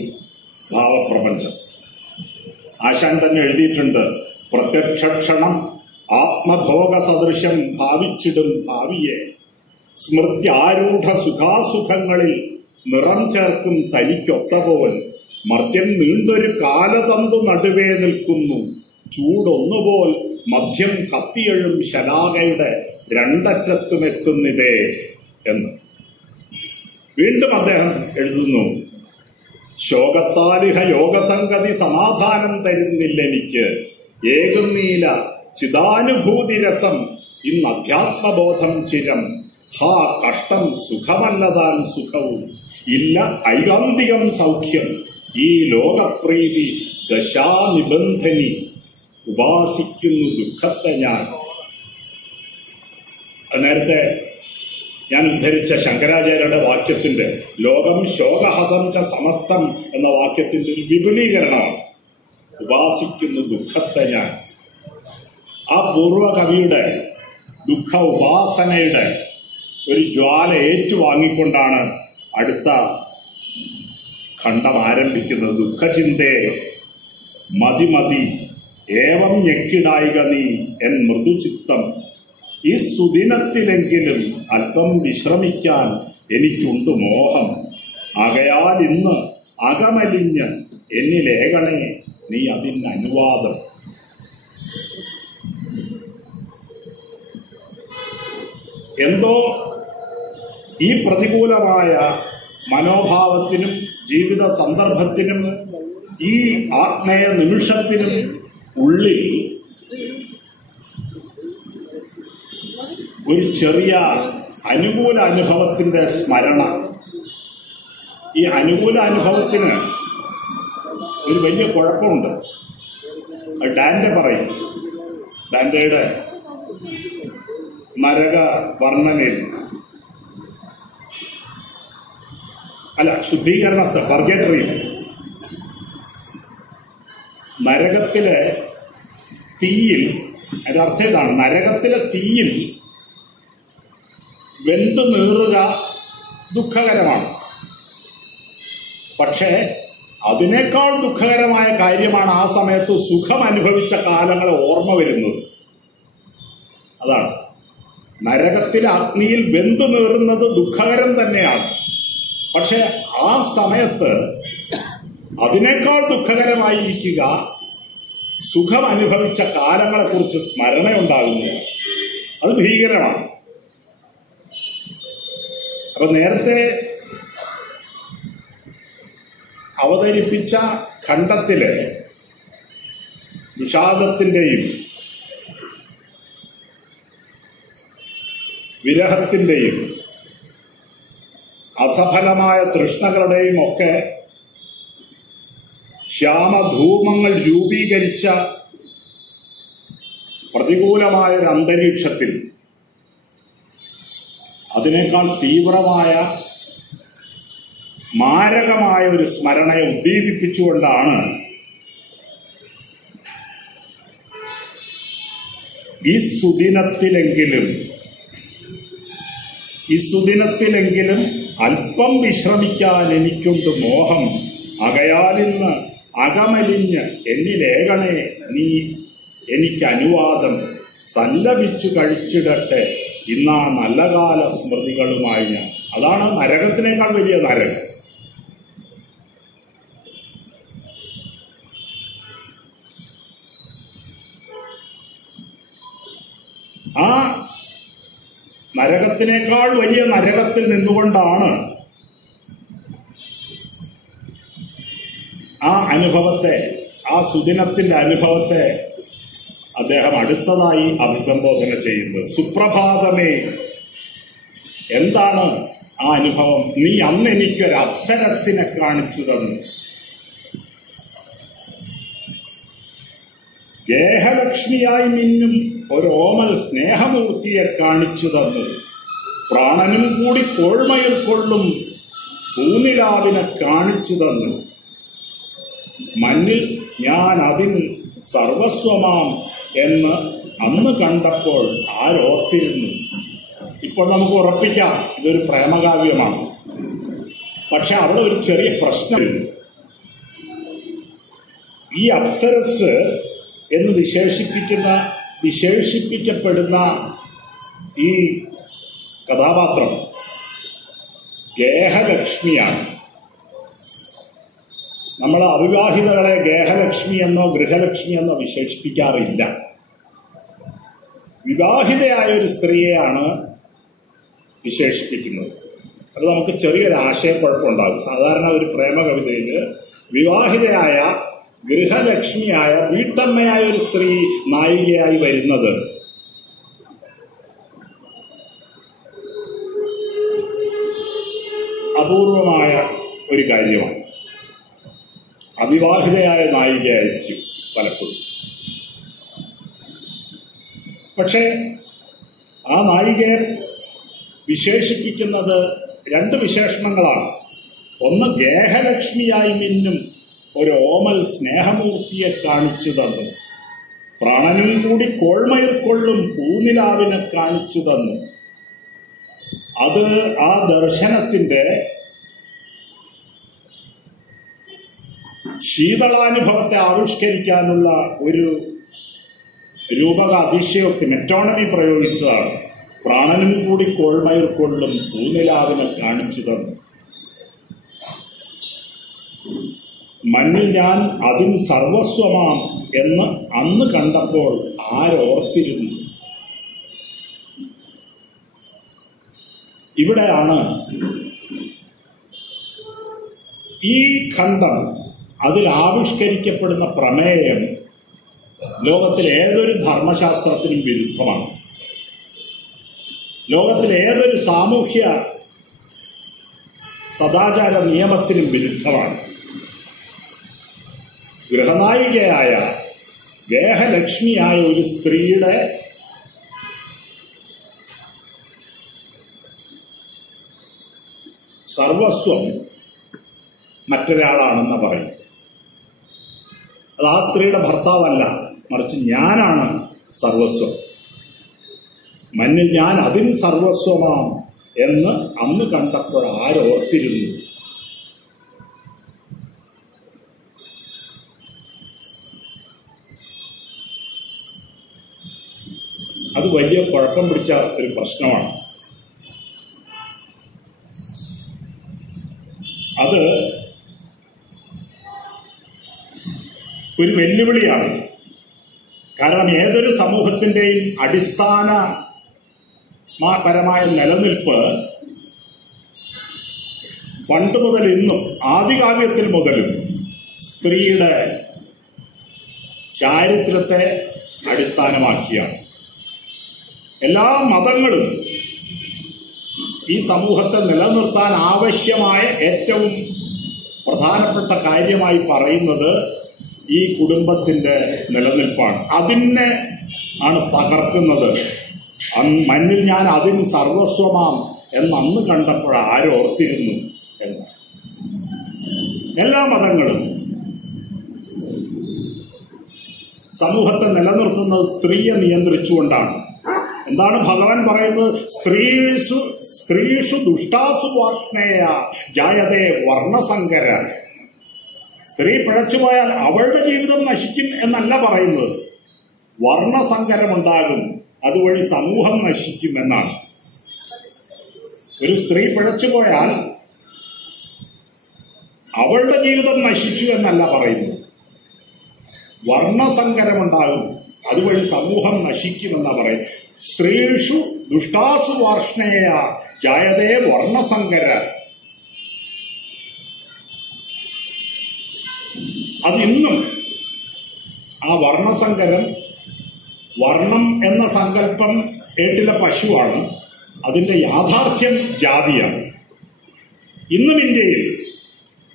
ഭാവപ്രപഞ്ചം. ആശാൻ തന്നെ എഴുതിയിട്ടുണ്ട്, പ്രത്യക്ഷക്ഷണം ആത്മഭോഗ സദൃശം ഭാവിച്ചിടും ഭാവിയെ, സ്മൃത്യാരൂഢ സുഖാസുഖങ്ങളിൽ നിറം ചേർക്കും തനിക്കൊത്തപോൽ, മർത്യൻ നീണ്ടൊരു കാലതന്തു നടുവേ നിൽക്കുന്നു, ചൂടൊന്നുപോൽ മധ്യം കത്തിയെഴും ശലാകയുടെ രണ്ടറ്റത്തുമെത്തുന്നിതേ എന്ന്. വീണ്ടും അദ്ദേഹം എഴുതുന്നു, ശോകത്താലിഹ യോഗസംഗതി സമാധാനം തരുന്നില്ലെനിക്ക്, ഏകുന്നീല ചിദാനുഭൂതിരസം ഇന്ന് അധ്യാത്മബോധം ചിരം, ഹാ കഷ്ടം സുഖമല്ലതാൻ സുഖവും ഇല്ല ഐകാന്തികം സൗഖ്യം, ഈ ലോകപ്രീതി ദശാനിബന്ധനി ഉപാസിക്കുന്നു ദുഃഖത്തെ ഞാൻ. നേരത്തെ ഞാൻ ഉദ്ധരിച്ച ശങ്കരാചാര്യരുടെ വാക്യത്തിന്റെ ലോകം ശോകഹതം ച സമസ്തം എന്ന വാക്യത്തിന്റെ ഒരു വിപുലീകരണമാണ് ഉപാസിക്കുന്നു ദുഃഖത്തെ ഞാൻ. ആ പൂർവകവിയുടെ ദുഃഖ ഉപാസനയുടെ ഒരു ജ്വാല ഏറ്റുവാങ്ങിക്കൊണ്ടാണ് അടുത്ത ഖണ്ഡം ആരംഭിക്കുന്നത്. ദുഃഖചിന്തേ മതി മതി ഏവം ഞെക്കിടായിക നീ എൻ മൃദുചിത്തം, ഈ സുദിനത്തിലെങ്കിലും അല്പം വിശ്രമിക്കാൻ എനിക്കുണ്ട് മോഹം, ആകയാൽ ഇന്ന് അകമലിഞ്ഞ് എന്നിലേകണേ നീ അതിന് അനുവാദം. എന്തോ ഈ പ്രതികൂലമായ മനോഭാവത്തിനും ജീവിത സന്ദർഭത്തിനും ഈ ആത്മീയ നിമിഷത്തിനും ഉള്ളിൽ ഒരു ചെറിയ അനുകൂല അനുഭവത്തിന്റെ സ്മരണ. ഈ അനുകൂല അനുഭവത്തിന് ഒരു വലിയ കുഴപ്പമുണ്ട്. ഡാൻഡെ പറയും, ഡാൻഡയുടെ നരക വർണ്ണനയിൽ ശുദ്ധീകരണ പർഗേറ്ററി, നരകത്തിലെ തീയിൽ, അതിന്റെ അർത്ഥം ഇതാണ്, നരകത്തിലെ തീയിൽ വെന്തു നീറുക ദുഃഖകരമാണ്. പക്ഷേ അതിനേക്കാൾ ദുഃഖകരമായ കാര്യമാണ് ആ സമയത്ത് സുഖം അനുഭവിച്ച കാലങ്ങളെ ഓർമ്മ വരുന്നത്. അതാണ് നരകത്തിലെ അഗ്നിയിൽ വെന്തു നീറുന്നത് ദുഃഖകരം തന്നെയാണ്. പക്ഷെ ആ സമയത്ത് അതിനേക്കാൾ ദുഃഖകരമായിരിക്കുക സുഖം അനുഭവിച്ച കാലങ്ങളെക്കുറിച്ച് സ്മരണയുണ്ടാകുന്നു. അത് ഭീകരമാണ്. അപ്പൊ നേരത്തെ അവതരിപ്പിച്ച ഖണ്ഡത്തിലെ വിഷാദത്തിന്റെയും വിരഹത്തിന്റെയും അസഫലമായ തൃഷ്ണകളുടെയും ഒക്കെ ശ്യാമധൂമങ്ങൾ രൂപീകരിച്ച പ്രതികൂലമായൊരു അന്തരീക്ഷത്തിൽ അതിനേക്കാൾ തീവ്രമായ മാരകമായ ഒരു സ്മരണയെ ഉദ്ദീപിപ്പിച്ചുകൊണ്ടാണ് ഈ സുദിനത്തിലെങ്കിലും അല്പം വിശ്രമിക്കാൻ എനിക്കുണ്ട് മോഹം, ആകയാലിന്ന് അകമലിഞ്ഞ് എന്നിലേകണേ നീ എനിക്ക് അനുവാദം സല്ലപിച്ചു കഴിച്ചിടട്ടെ ഇന്നാ നല്ല കാല സ്മൃതികളുമായി ഞാൻ. അതാണ് നരകത്തിനേക്കാൾ വലിയ നരകം. ആ നരകത്തിനേക്കാൾ വലിയ നരകത്തിൽ നിന്നുകൊണ്ടാണ് ആ അനുഭവത്തെ, ആ സുദിനത്തിന്റെ അനുഭവത്തെ അദ്ദേഹം അടുത്തതായി അഭിസംബോധന ചെയ്യുന്നത്. സുപ്രഭാതമേ, എന്താണ് ആ അനുഭവം? നീ അന്ന് എനിക്കൊരു അപ്സരസിനെ കാണിച്ചു തന്നു. ഗേഹലക്ഷ്മിയായി മിന്നും ഒരു ഓമൽ സ്നേഹമൂർത്തിയെ കാണിച്ചു തന്നു. പ്രാണനും കൂടി കോൾമയിൽ കൊള്ളും പൂനിലാവിനെ കാണിച്ചു തന്നു. മഞ്ഞിൽ ഞാൻ അതിൻ സർവസ്വമാം എന്ന് അന്ന് കണ്ടപ്പോൾ ആരോർത്തിരുന്നു. ഇപ്പോൾ നമുക്ക് ഉറപ്പിക്കാം ഇതൊരു പ്രേമകാവ്യമാണ്. പക്ഷെ അവിടെ ഒരു ചെറിയ പ്രശ്നമുണ്ട്. ഈ അപ്സരസ് എന്ന് വിശേഷിപ്പിക്കപ്പെടുന്ന ഈ കഥാപാത്രം ഗേഹലക്ഷ്മിയാണ്. നമ്മൾ അവിവാഹിതകളെ ഗേഹലക്ഷ്മി എന്നോ ഗൃഹലക്ഷ്മി എന്നോ വിശേഷിപ്പിക്കാറില്ല. വിവാഹിതയായ ഒരു സ്ത്രീയെയാണ് വിശേഷിപ്പിക്കുന്നത്. അത് നമുക്ക് ചെറിയൊരു ആശയക്കുഴപ്പമുണ്ടാകും. സാധാരണ ഒരു പ്രേമ കവിതയിൽ വിവാഹിതയായ ഗൃഹലക്ഷ്മിയായ വീട്ടമ്മയായ ഒരു സ്ത്രീ നായികയായി വരുന്നത് അപൂർവമായ ഒരു കാര്യമാണ്. അവിവാഹിതയായ നായികയായിരിക്കും പലപ്പോഴും. പക്ഷേ ആ നായികയെ വിശേഷിപ്പിക്കുന്നത് രണ്ട് വിശേഷണങ്ങളാണ്. ഒന്ന്, ഗേഹലക്ഷ്മിയായി മിന്നും ഒരു ഓമൽ സ്നേഹമൂർത്തിയെ കാണിച്ചു തന്നു. പ്രാണനും കൂടി കോൾമയിൽ കൊള്ളും പൂനിലാവിനെ കാണിച്ചു തന്നു. അത് ആ ദർശനത്തിന്റെ ശീതളാനുഭവത്തെ ആവിഷ്കരിക്കാനുള്ള ഒരു രൂപക അതിശയോക്തി, മെറ്റോണമി പ്രയോഗിച്ചതാണ്. പ്രാണനും കൂടി കോൾമയിൽ കൊള്ളും പൂനിലാവിനെ കാണിച്ചു തന്നു. മഞ്ഞിൽ ഞാൻ അതിൻ സർവസ്വമാം എന്ന് അന്ന് കണ്ടപ്പോൾ ആരോർത്തിരുന്നു. ഇവിടെയാണ് ഈ ഖണ്ഡം, അതിൽ ആവിഷ്കരിക്കപ്പെടുന്ന പ്രമേയം ലോകത്തിലെ ഏതൊരു ധർമ്മശാസ്ത്രത്തിനും വിരുദ്ധമാണ്. ലോകത്തിലെ ഏതൊരു സാമൂഹ്യ സദാചാര നിയമത്തിനും വിരുദ്ധമാണ്. ഗൃഹനായികയായ ഗേഹലക്ഷ്മിയായ ഒരു സ്ത്രീയുടെ സർവസ്വം മറ്റൊരാളാണെന്ന് പറയും. അത് ആ സ്ത്രീയുടെ ഭർത്താവല്ല, മറിച്ച് ഞാനാണ് സർവസ്വം. മഞ്ഞിൽ ഞാൻ അതിൻ സർവസ്വമാം എന്ന് അന്ന് കണ്ടപ്പോൾ ആരോർത്തിരുന്നു. അത് വലിയ കുഴപ്പം പിടിച്ച ഒരു പ്രശ്നമാണ്. അത് ഒരു വെല്ലുവിളിയാണ്. കാരണം ഏതൊരു സമൂഹത്തിന്റെയും അടിസ്ഥാനപരമായ നിലനിൽപ്പ് പണ്ട് മുതൽ ഇന്നും, ആദികാവ്യത്തിൽ മുതലും സ്ത്രീയുടെ ചാരിത്രത്തെ അടിസ്ഥാനമാക്കിയാണ്. എല്ലാ മതങ്ങളും ഈ സമൂഹത്തെ നിലനിർത്താൻ ആവശ്യമായ ഏറ്റവും പ്രധാനപ്പെട്ട കാര്യമായി പറയുന്നത് ഈ കുടുംബത്തിന്റെ നിലനിൽപ്പാണ്. അതിനെ ആണ് തകർക്കുന്നത്. മഞ്ഞിൽ ഞാൻ അതിൻ സർവസ്വമാം എന്നന്ന് കണ്ടപ്പോൾ ആരോർത്തിരുന്നു എന്ന്. എല്ലാ മതങ്ങളും സമൂഹത്തെ നിലനിർത്തുന്നത് സ്ത്രീയെ നിയന്ത്രിച്ചുകൊണ്ടാണ്. എന്താണ് ഭഗവാൻ പറയുന്നത്? സ്ത്രീഷു ദുഷ്ടാസു വാർഷ്ണേയ ജായതേ വർണ്ണസങ്കര. സ്ത്രീ പിഴച്ചുപോയാൽ അവളുടെ ജീവിതം നശിക്കും എന്നല്ല പറയുന്നത്. വർണ്ണസങ്കരമുണ്ടാകും, അതുവഴി സമൂഹം നശിക്കുമെന്നാണ്. ഒരു സ്ത്രീ പിഴച്ചുപോയാൽ അവളുടെ ജീവിതം നശിച്ചു എന്നല്ല പറയുന്നത്. വർണ്ണസങ്കരമുണ്ടാകും, അതുവഴി സമൂഹം നശിക്കുമെന്നാ പറയുന്നത്. സ്ത്രീഷു ദുഷ്ടാസു വാർഷ്ണേയ ജായതേ വർണ്ണസങ്കര. അതിന്നും ആ വർണ്ണസങ്കരം, വർണ്ണം എന്ന സങ്കല്പം ഏട്ടിലെ പശുവാണ്, അതിന്റെ യാഥാർത്ഥ്യം ജാതിയാണ്. ഇന്നും ഇന്ത്യയിൽ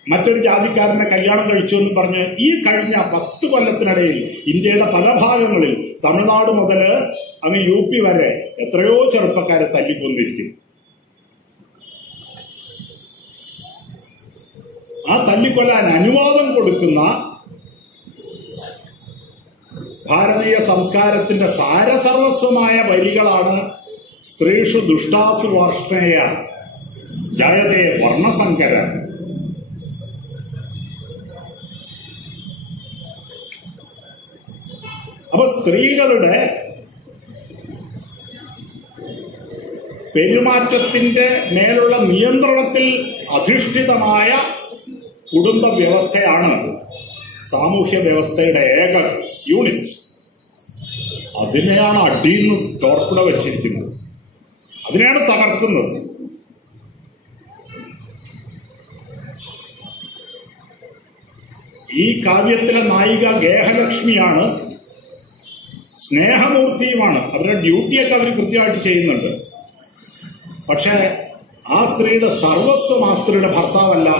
മറ്റൊരു ജാതിക്കാരനെ കല്യാണം കഴിച്ചു എന്ന് പറഞ്ഞ് ഈ കഴിഞ്ഞ 10 കൊല്ലത്തിനിടയിൽ ഇന്ത്യയുടെ പല ഭാഗങ്ങളിൽ, തമിഴ്നാട് മുതൽ അങ്ങ് UP വരെ എത്രയോ ചെറുപ്പക്കാരെ തല്ലിക്കൊന്നിരിക്കുന്നു. ആ തല്ലിക്കൊല്ലാൻ അനുവാദം കൊടുക്കുന്ന ഭാരതീയ സംസ്കാരത്തിന്റെ സാരസർവസ്വമായ വരികളാണ് സ്ത്രീഷു ദുഷ്ടാസു വാർഷ്ണേയ ജായതേ വർണ്ണസങ്കര. അപ്പൊ സ്ത്രീകളുടെ പെരുമാറ്റത്തിന്റെ മേലുള്ള നിയന്ത്രണത്തിൽ അധിഷ്ഠിതമായ കുടുംബ വ്യവസ്ഥയാണ് സാമൂഹ്യ വ്യവസ്ഥയുടെ ഏക യൂണിറ്റ്. അതിനെയാണ് അടിയിന്ന് ടോർപ്പിട വച്ചിരിക്കുന്നത്, അതിനെയാണ് തകർക്കുന്നത്. ഈ കാവ്യത്തിലെ നായിക ഗേഹലക്ഷ്മിയാണ്, സ്നേഹമൂർത്തിയുമാണ്. അവരുടെ ഡ്യൂട്ടിയൊക്കെ അവർ കൃത്യമായിട്ട് ചെയ്യുന്നുണ്ട്. പക്ഷെ ആ സ്ത്രീയുടെ സർവസ്വം ആ സ്ത്രീയുടെ ഭർത്താവല്ല,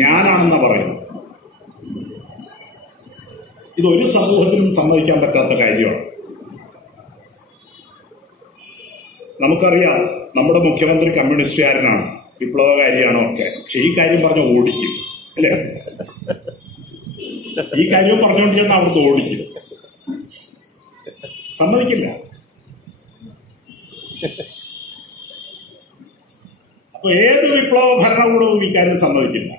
ഞാനാണെന്ന് പറയുന്നു. ഇതൊരു സമൂഹത്തിനും സമ്മതിക്കാൻ പറ്റാത്ത കാര്യമാണ്. നമുക്കറിയാം, നമ്മുടെ മുഖ്യമന്ത്രി കമ്മ്യൂണിസ്റ്റുകാരനാണ്, വിപ്ലവകാരിയാണോ ഒക്കെ. പക്ഷെ ഈ കാര്യം പറഞ്ഞ ഓടിക്കും, അല്ലേ? ഈ കാര്യവും പറഞ്ഞുകൊണ്ട് ചെന്ന് അവിടുന്ന് ഓടിക്കും, സമ്മതിക്കില്ല. അപ്പൊ ഏത് വിപ്ലവ ഭരണകൂടവും ഇക്കാര്യം സമ്മതിക്കില്ല.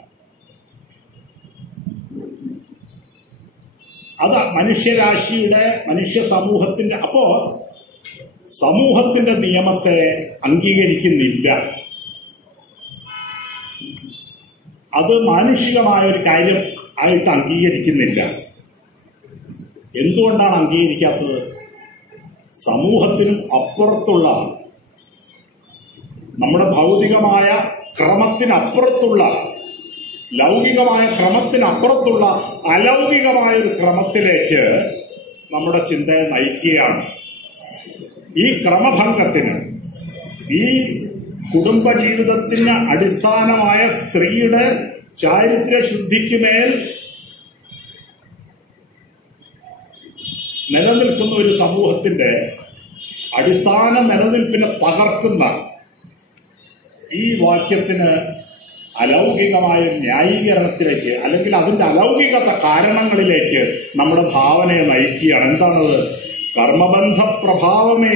അത് മനുഷ്യരാശിയുടെ, മനുഷ്യ സമൂഹത്തിന്റെ, അപ്പോ സമൂഹത്തിന്റെ നിയമത്തെ അംഗീകരിക്കുന്നില്ല. അത് മാനുഷികമായ ഒരു കാര്യം ആയിട്ട് അംഗീകരിക്കുന്നില്ല. എന്തുകൊണ്ടാണ് അംഗീകരിക്കാത്തത്? സമൂഹത്തിനും അപ്പുറത്തുള്ള, നമ്മുടെ ഭൗതികമായ ക്രമത്തിനപ്പുറത്തുള്ള, ലൗകികമായ ക്രമത്തിനപ്പുറത്തുള്ള അലൗകികമായ ഒരു ക്രമത്തിലേക്ക് നമ്മുടെ ചിന്തയെ നയിക്കുകയാണ്. ഈ ക്രമഭംഗത്തിന്, ഈ കുടുംബജീവിതത്തിന് അടിസ്ഥാനമായ സ്ത്രീയുടെ ചാരിത്രശുദ്ധിക്ക് മേൽ നിലനിൽക്കുന്ന ഒരു സമൂഹത്തിന്റെ അടിസ്ഥാന നിലനിൽപ്പിനെ തകർക്കുന്ന ഈ വാക്യത്തിന് അലൗകികമായ ന്യായീകരണത്തിലേക്ക്, അല്ലെങ്കിൽ അതിന്റെ അലൗകികത കാരണങ്ങളിലേക്ക് നമ്മുടെ ഭാവനയെ നയിക്കുകയാണ്. എന്താണത്? കർമ്മബന്ധ പ്രഭാവമേ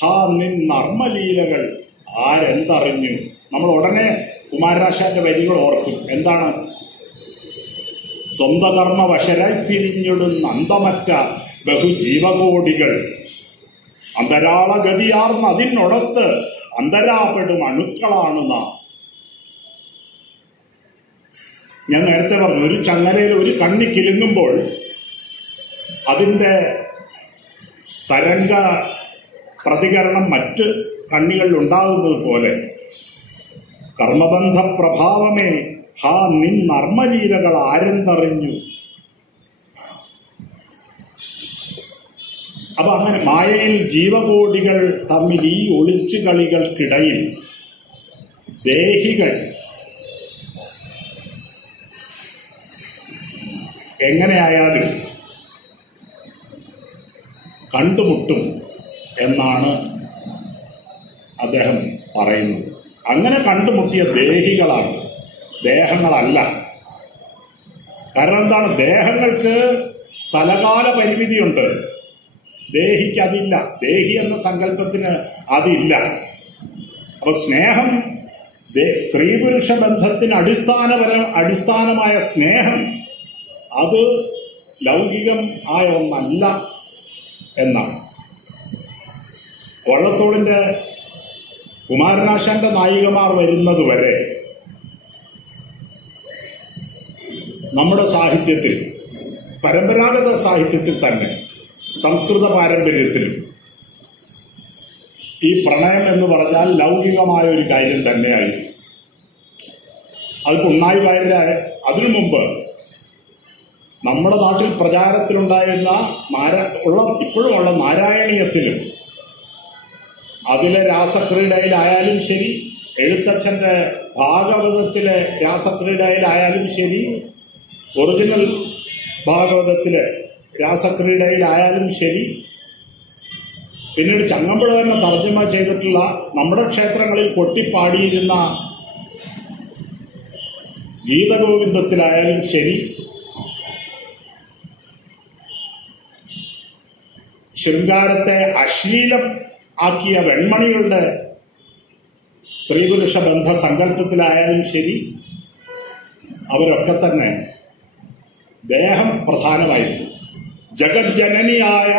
ഹാ നിൻ നർമ്മലീലകൾ ആരെന്തറിഞ്ഞു. നമ്മൾ ഉടനെ കുമാരനാശാന്റെ വരികൾ ഓർക്കും. എന്താണ്? സ്വന്തകർമ്മ വശരായി തിരിഞ്ഞിടുന്ന അന്തമറ്റ ബഹുജീവകോടികൾ അന്തരാള ഗതിയാർന്ന് അതിനൊടത്ത് അന്തരാപ്പെടും അണുക്കളാണ് നാം. ഞാൻ നേരത്തെ പറഞ്ഞു, ഒരു ചങ്ങലയിൽ ഒരു കണ്ണി കിലുങ്ങുമ്പോൾ അതിന്റെ തരംഗ പ്രതികരണം മറ്റ് കണ്ണികളിൽ ഉണ്ടാകുന്നത് പോലെ കർമ്മബന്ധ പ്രഭാവമേ ഹാ നിൻ നർമ്മലീലകൾ ആരെന്തറിഞ്ഞു. അപ്പൊ അങ്ങനെ മായയിൽ ജീവകോടികൾ തമ്മിൽ ഈ ഒളിച്ചു കളികൾക്കിടയിൽ ദേഹികൾ എങ്ങനെയായാലും കണ്ടുമുട്ടും എന്നാണ് അദ്ദേഹം പറയുന്നത്. അങ്ങനെ കണ്ടുമുട്ടിയ ദേഹികളാണ്, ദേഹങ്ങളല്ല. കാരണം എന്താണ്? ദേഹങ്ങൾക്ക് സ്ഥലകാല പരിമിതിയുണ്ട്, ദേഹിക്ക് അതില്ല. ദേഹി എന്ന സങ്കല്പത്തിന് അതില്ല. അപ്പൊ സ്നേഹം, സ്ത്രീ പുരുഷ ബന്ധത്തിന് അടിസ്ഥാനമായ സ്നേഹം അത് ലൗകികം ആയ ഒന്നല്ല. എന്നാണ്. വള്ളത്തോളിന്റെ കുമാരനാശാന്റെ നായികമാർ വരുന്നത് വരെ നമ്മുടെ സാഹിത്യത്തിൽ, പരമ്പരാഗത സാഹിത്യത്തിൽ തന്നെ, സംസ്കൃത പാരമ്പര്യത്തിലും ഈ പ്രണയം എന്ന് പറഞ്ഞാൽ ലൗകികമായ ഒരു കാര്യം തന്നെയായിരുന്നു. അതിപ്പോ ഉണ്ണായി വാര്യരെ അതിനു മുമ്പ് നമ്മുടെ നാട്ടിൽ പ്രചാരത്തിലുണ്ടായിരുന്ന ഇപ്പോഴുമുള്ള നാരായണീയത്തിലും അതിലെ രാസക്രീഡയിലായാലും ശരി, എഴുത്തച്ഛന്റെ ഭാഗവതത്തിലെ രാസക്രീഡയിലായാലും ശരി, ഒറിജിനൽ ഭാഗവതത്തിലെ രാസക്രീഡയിലായാലും ശരി, പിന്നീട് ചങ്ങമ്പുഴ തന്നെ തർജ്ജമ ചെയ്തിട്ടുള്ള നമ്മുടെ ക്ഷേത്രങ്ങളിൽ കൊട്ടിപ്പാടിയിരുന്ന ഗീതഗോവിന്ദത്തിലായാലും ശരി, ശൃംഗാരത്തെ അശ്ലീലം ആക്കിയ വെൺമണികളുടെ സ്ത്രീപുരുഷ ബന്ധ സങ്കല്പത്തിലായാലും ശരി, അവരൊക്കെ തന്നെ ദേഹം പ്രധാനമായിരുന്നു. ജഗജ്ജനനിയായ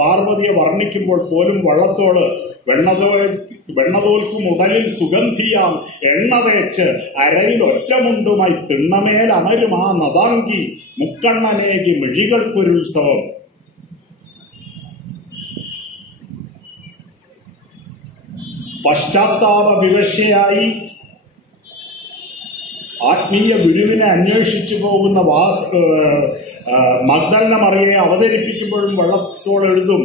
പാർവതിയെ വർണ്ണിക്കുമ്പോൾ പോലും വള്ളത്തോള് വെണ്ണതോൽക്കും ഉടലിൽ സുഗന്ധിയാം എണ്ണ തേച്ച് അരയിൽ ഒറ്റമുണ്ടുമായി തിണ്ണമേൽ അമരും ആ നദാങ്കി മുക്കണ്ണനേകി മിഴികൾക്കൊരുത്സവം. പശ്ചാത്താപ വിവശയായി ആത്മീയ ഗുരുവിനെ അന്വേഷിച്ചു പോകുന്ന മഗ്ദലന മറിയയെ അവതരിപ്പിക്കുമ്പോഴും വള്ളത്തോൾ എഴുതും,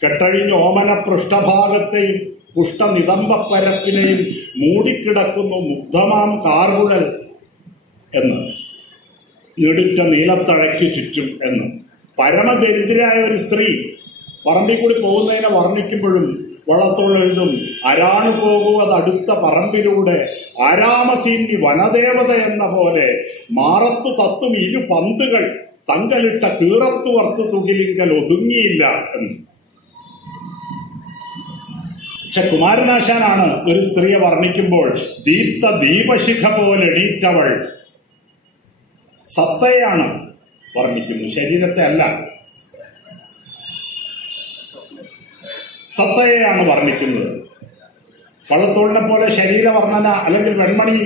കെട്ടഴിഞ്ഞ ഓമന പൃഷ്ഠഭാഗത്തെയും പുഷ്ടനിതംബപ്പരപ്പിനെയും മൂടിക്കിടക്കുന്നു മുഗ്ധമാം കാർകുഴൽ എന്ന്, നെടുറ്റ നീലത്തഴയ്ക്ക് ചുറ്റും എന്ന്. പരമദരിദ്രയായ ഒരു സ്ത്രീ പറമ്പിൽ കൂടി പോകുന്നതിനെ വർണ്ണിക്കുമ്പോഴും വള്ളത്തോൾ എഴുതും, അരാണു പോകുവതടുത്ത പറമ്പിലൂടെ ആരാമസീന്നി വനദേവത എന്ന പോലെ മാറത്തു തത്തും ഇരു പന്തുകൾ തങ്കലിട്ട കീറത്തു വർത്തു തുകിലിങ്കൽ ഒതുങ്ങിയില്ല എന്ന്. പക്ഷെ കുമാരനാശാനാണ് ഒരു സ്ത്രീയെ വർണ്ണിക്കുമ്പോൾ ദീപ്ത ദീപശിഖ പോലെ എണീറ്റവൾ, സത്തയാണ് വർണ്ണിക്കുന്നത്, ശരീരത്തെ അല്ല. സത്തയെയാണ് വർണ്ണിക്കുന്നത്. വള്ളത്തോളിനെ പോലെ ശരീരവർണ്ണന അല്ലെങ്കിൽ വെൺമണി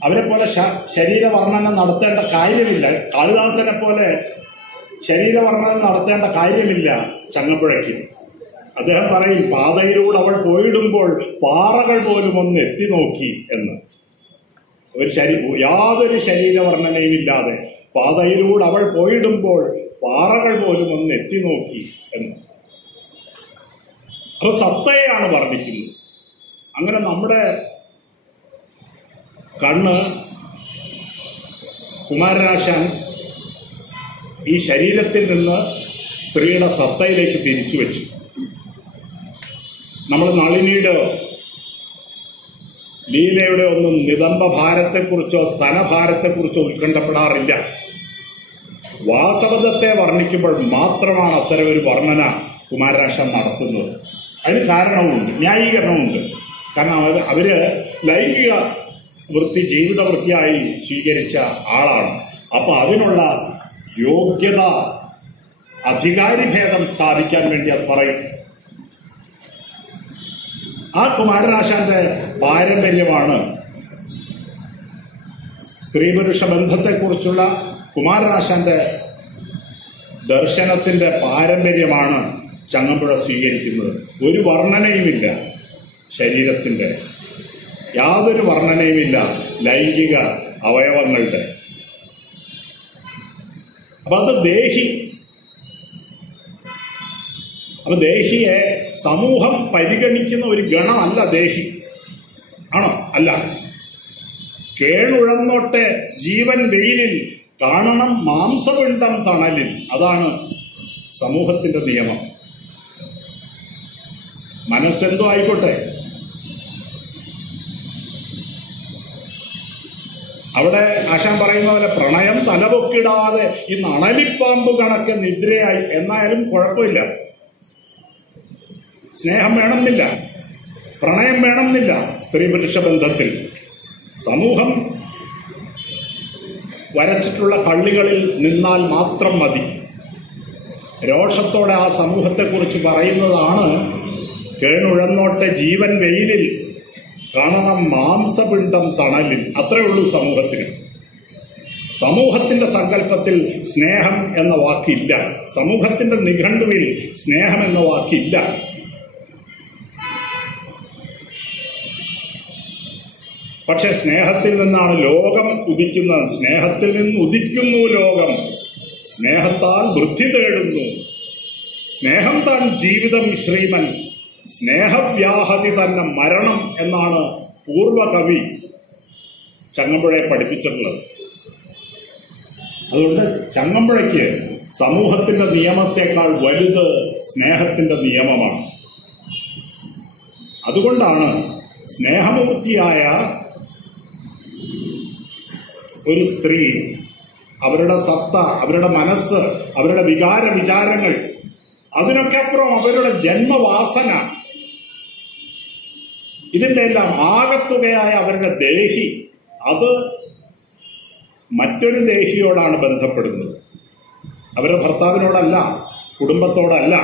അവരെ പോലെ ശരീരവർണ്ണന നടത്തേണ്ട കാര്യമില്ല. കാളിദാസനെ പോലെ ശരീരവർണ്ണന നടത്തേണ്ട കാര്യമില്ല ചങ്ങമ്പുഴയ്ക്ക്. അദ്ദേഹം പറയും, പാതയിലൂടെ അവൾ പോയിടുമ്പോൾ പാറകൾ പോലും ഒന്ന് എത്തി നോക്കി എന്ന്. യാതൊരു ശരീരവർണ്ണനയും ഇല്ലാതെ പാതയിലൂടെ അവൾ പോയിടുമ്പോൾ പാറകൾ പോലും ഒന്ന് എത്തി നോക്കി എന്ന്. അത് സത്തയെയാണ് വർണ്ണിക്കുന്നത്. അങ്ങനെ നമ്മുടെ കണ്ണ് കുമാരനാശാൻ ഈ ശരീരത്തിൽ നിന്ന് സ്ത്രീയുടെ സത്തയിലേക്ക് തിരിച്ചു വെച്ചു. നമ്മൾ നളിനിയുടെ ലീലയുടെ ഒന്നും നിതംബ ഭാരത്തെക്കുറിച്ചോ സ്തനഭാരത്തെക്കുറിച്ചോ ഉത്കണ്ഠപ്പെടാറില്ല. വാസവദത്തെ വർണ്ണിക്കുമ്പോൾ മാത്രമാണ് അത്തരം ഒരു വർണ്ണന കുമാരനാശാൻ നടത്തുന്നത്. അതിന് കാരണവുമുണ്ട്, ന്യായീകരണമുണ്ട്. കാരണം അവര് ലൈംഗിക വൃത്തി ജീവിത വൃത്തിയായി സ്വീകരിച്ച ആളാണ്. അപ്പൊ അതിനുള്ള യോഗ്യത, അധികാരിഭേദം സ്ഥാപിക്കാൻ വേണ്ടി അത് പറയും. ആ കുമാരനാശാന്റെ പാരമ്പര്യമാണ്, സ്ത്രീ പുരുഷ ബന്ധത്തെക്കുറിച്ചുള്ള കുമാരനാശാന്റെ ദർശനത്തിന്റെ പാരമ്പര്യമാണ് ചങ്ങമ്പുഴ സ്വീകരിക്കുന്നത്. ഒരു വർണ്ണനയുമില്ല ശരീരത്തിന്റെ, യാതൊരു വർണ്ണനയുമില്ല ലൈംഗിക അവയവങ്ങളുടെ. അപ്പൊ അത് ദേഹിയെ സമൂഹം പരിഗണിക്കുന്ന ഒരു ഗണമല്ല ദേഹി. ആണോ? അല്ല. കേണുഴന്നോട്ടെ ജീവൻ വെയിലിൽ കാണണം മാംസപിണ്ഡം തണലിൽ. അതാണ് സമൂഹത്തിന്റെ നിയമം. മനസ്സെന്തോ ആയിക്കോട്ടെ, അവിടെ ആശാൻ പറയുന്ന പോലെ പ്രണയം തലപൊക്കിടാതെ ഈ നണലിപ്പാമ്പ് കണക്ക് നിദ്രയായി എന്നായാലും കുഴപ്പമില്ല. സ്നേഹം വേണമെന്നില്ല, പ്രണയം വേണമെന്നില്ല. സ്ത്രീ പുരുഷ ബന്ധത്തിൽ സമൂഹം വരച്ചിട്ടുള്ള കള്ളികളിൽ നിന്നാൽ മാത്രം മതി. രോഷത്തോടെ ആ സമൂഹത്തെക്കുറിച്ച് പറയുന്നതാണ്, കേണുഴന്നോട്ടെ ജീവൻ വെയിലിൽ കാണണം മാംസപിണ്ഡം തണലിൽ. അത്രേ ഉള്ളൂ സമൂഹത്തിന്. സമൂഹത്തിന്റെ സങ്കല്പത്തിൽ സ്നേഹം എന്ന വാക്കില്ല. സമൂഹത്തിന്റെ നിഘണ്ടുവിൽ സ്നേഹം എന്ന വാക്കില്ല. പക്ഷെ സ്നേഹത്തിൽ നിന്നാണ് ലോകം ഉദിക്കുന്നത്. സ്നേഹത്തിൽ നിന്ന് ഉദിക്കുന്നു ലോകം, സ്നേഹത്താൽ വൃദ്ധി തേടുന്നു. സ്നേഹം താൻ ജീവിതം ശ്രീമൻ, സ്നേഹവ്യാഹതി തന്നെ മരണം എന്നാണ് പൂർവകവി ചങ്ങമ്പുഴയെ പഠിപ്പിച്ചിട്ടുള്ളത്. അതുകൊണ്ട് ചങ്ങമ്പുഴയ്ക്ക് സമൂഹത്തിന്റെ നിയമത്തെക്കാൾ വലുത് സ്നേഹത്തിന്റെ നിയമമാണ്. അതുകൊണ്ടാണ് സ്നേഹമൂർത്തിയായ ഒരു സ്ത്രീ അവരുടെ സത്ത, അവരുടെ മനസ്സ്, അവരുടെ വികാര വിചാരങ്ങൾ, അതിനൊക്കെ അപ്പുറം അവരുടെ ജന്മവാസന, ഇതിന്റെ എല്ലാം ആകത്തുകയായ അവരുടെ ദേഹി, അത് മറ്റൊരു ദേഹിയോടാണ് ബന്ധപ്പെടുന്നത്. അവരുടെ ഭർത്താവിനോടല്ല, കുടുംബത്തോടല്ല.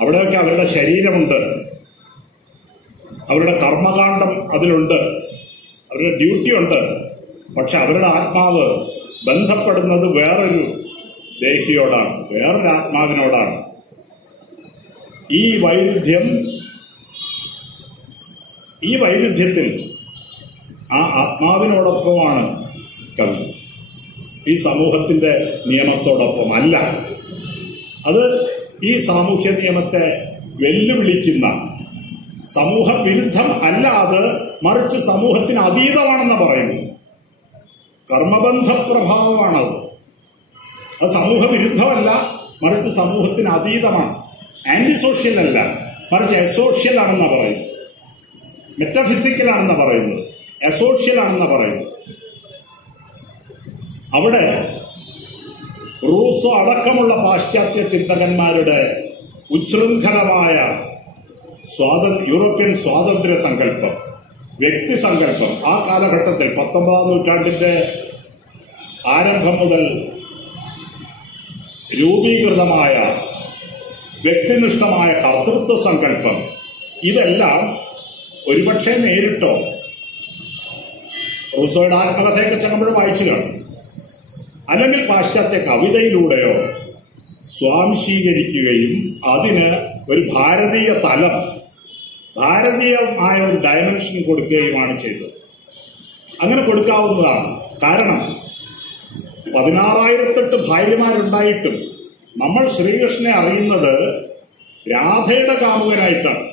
അവിടെയൊക്കെ അവരുടെ ശരീരമുണ്ട്, അവരുടെ കർമ്മകാണ്ഡം അതിലുണ്ട്, അവരുടെ ഡ്യൂട്ടി ഉണ്ട്. പക്ഷെ അവരുടെ ആത്മാവ് ബന്ധപ്പെടുന്നത് വേറൊരു ദേഹിയോടാണ്, വേറൊരു ആത്മാവിനോടാണ്. ഈ വൈരുദ്ധ്യത്തിൽ ആ ആത്മാവിനോടൊപ്പമാണ് കവി, ഈ സമൂഹത്തിന്റെ നിയമത്തോടൊപ്പം അല്ല. അത് ഈ സാമൂഹ്യ നിയമത്തെ വെല്ലുവിളിക്കുന്ന, സമൂഹ വിരുദ്ധം അല്ല അത്, മറിച്ച് സമൂഹത്തിന് അതീതമാണെന്ന് പറയുന്നു. കർമ്മബന്ധ പ്രഭാവമാണത്. അത് സമൂഹ വിരുദ്ധമല്ല, മറിച്ച് സമൂഹത്തിന് അതീതമാണ്. ആന്റി സോഷ്യൽ അല്ല, മറിച്ച് അസോഷ്യൽ ആണെന്നാ പറയുന്നത്. മെറ്റഫിസിക്കൽ ആണെന്നാ പറയുന്നത്, അസോഷ്യൽ ആണെന്നാ പറയുന്നത്. അവിടെ റൂസോ അടക്കമുള്ള പാശ്ചാത്യ ചിന്തകന്മാരുടെ ഉച്ഛൃംഖലമായ യൂറോപ്യൻ സ്വാതന്ത്ര്യ സങ്കല്പം, വ്യക്തി സങ്കല്പം, ആ കാലഘട്ടത്തിൽ 19ാം നൂറ്റാണ്ടിന്റെ ആരംഭം മുതൽ രൂപീകൃതമായ വ്യക്തിനിഷ്ഠമായ കർത്തൃത്വ സങ്കല്പം, ഇതെല്ലാം ഒരുപക്ഷെ നേരിട്ടോ റൂസോയുടെ ആത്മകഥയൊക്കെ ചങ്ങമ്പുഴ വായിച്ചു കാണും, അല്ലെങ്കിൽ പാശ്ചാത്യ കവിതയിലൂടെയോ സ്വാംശീകരിക്കുകയും അതിന് ഒരു ഭാരതീയ തലം, ഭാരതീയമായ ഒരു ഡയമെൻഷൻ കൊടുക്കുകയുമാണ് ചെയ്തത്. അങ്ങനെ കൊടുക്കാവുന്നതാണ്. കാരണം 16,008 ഭാര്യമാരുണ്ടായിട്ടും നമ്മൾ ശ്രീകൃഷ്ണനെ അറിയുന്നത് രാധയുടെ കാമുകനായിട്ടാണ്.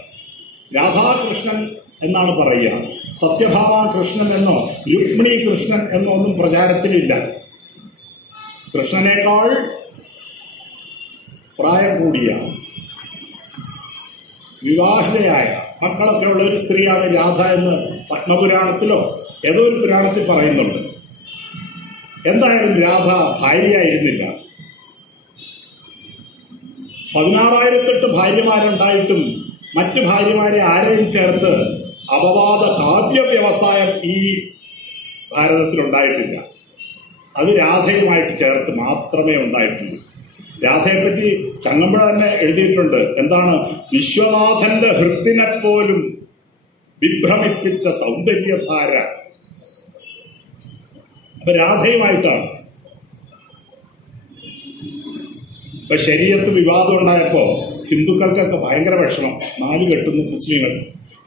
രാധാകൃഷ്ണൻ എന്നാണ് പറയുക. സത്യഭാമ കൃഷ്ണൻ എന്നോ രുക്മിണി കൃഷ്ണൻ എന്നോ ഒന്നും പ്രചാരത്തിലില്ല. കൃഷ്ണനേക്കാൾ പ്രായം കൂടിയ വിവാഹിതയായ മക്കളൊക്കെ ഉള്ള ഒരു സ്ത്രീയാണ് രാധ എന്ന് പത്മപുരാണത്തിലോ ഏതോ ഒരു പുരാണത്തിൽ പറയുന്നുണ്ട്. എന്തായാലും രാധ ഭാര്യയായിരുന്നില്ല. 16,008 ഭാര്യമാരുണ്ടായിട്ടും മറ്റു ഭാര്യമാരെ ആരെയും ചേർത്ത് അപവാദ കാവ്യ വ്യവസായം ഈ ഭാരതത്തിലുണ്ടായിട്ടില്ല. അത് രാധയുമായിട്ട് ചേർത്ത് മാത്രമേ ഉണ്ടായിട്ടുള്ളൂ. രാധയെപ്പറ്റി ചങ്ങമ്പുഴ തന്നെ എഴുതിയിട്ടുണ്ട്. എന്താണ്? വിശ്വനാഥന്റെ ഹൃത്തിനെപ്പോലും വിഭ്രമിപ്പിച്ച സൗന്ദര്യധാര. അപ്പൊ രാധയുമായിട്ടാണ്. ഇപ്പൊ ശരീഅത്ത് വിവാദം ഉണ്ടായപ്പോ ഹിന്ദുക്കൾക്കൊക്കെ ഭയങ്കര വിഷമം. 4 കെട്ടുന്നു മുസ്ലിങ്ങൾ.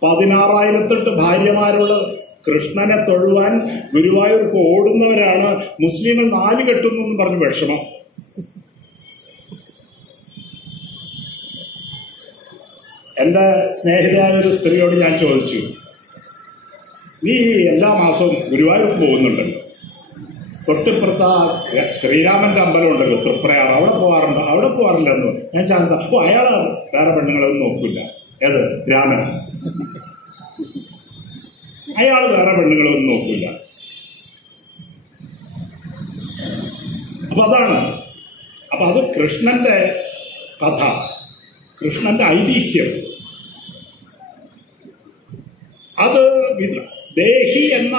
16,008 ഭാര്യമാരുള്ള കൃഷ്ണനെ തൊഴുവാൻ ഗുരുവായൂർക്ക് ഓടുന്നവരാണ് മുസ്ലിങ്ങൾ 4 കെട്ടുന്നു എന്ന് പറഞ്ഞ് വിഷമം. എന്റെ സ്നേഹിതയായ ഒരു സ്ത്രീയോട് ഞാൻ ചോദിച്ചു, നീ എല്ലാ മാസവും ഗുരുവായൂർക്ക് പോകുന്നുണ്ടല്ലോ, തൊട്ടിപ്പുറത്ത് ശ്രീരാമന്റെ അമ്പലം ഉണ്ടല്ലോ തൃപ്രയാർ, അവിടെ പോകാറുണ്ട്? അവിടെ പോകാറില്ലെന്ന്. ഞാൻ ചാന്ത അയാള് വേറെ പെണ്ണുങ്ങളൊന്നും നോക്കില്ല. ഏത്? രാമൻ. അയാള് വേറെ പെണ്ണുങ്ങളൊന്നും നോക്കില്ല. അപ്പൊ അതാണ്. അപ്പൊ അത് കൃഷ്ണന്റെ കഥ, കൃഷ്ണന്റെ ഐതിഹ്യം. അത് ദേഹി എന്ന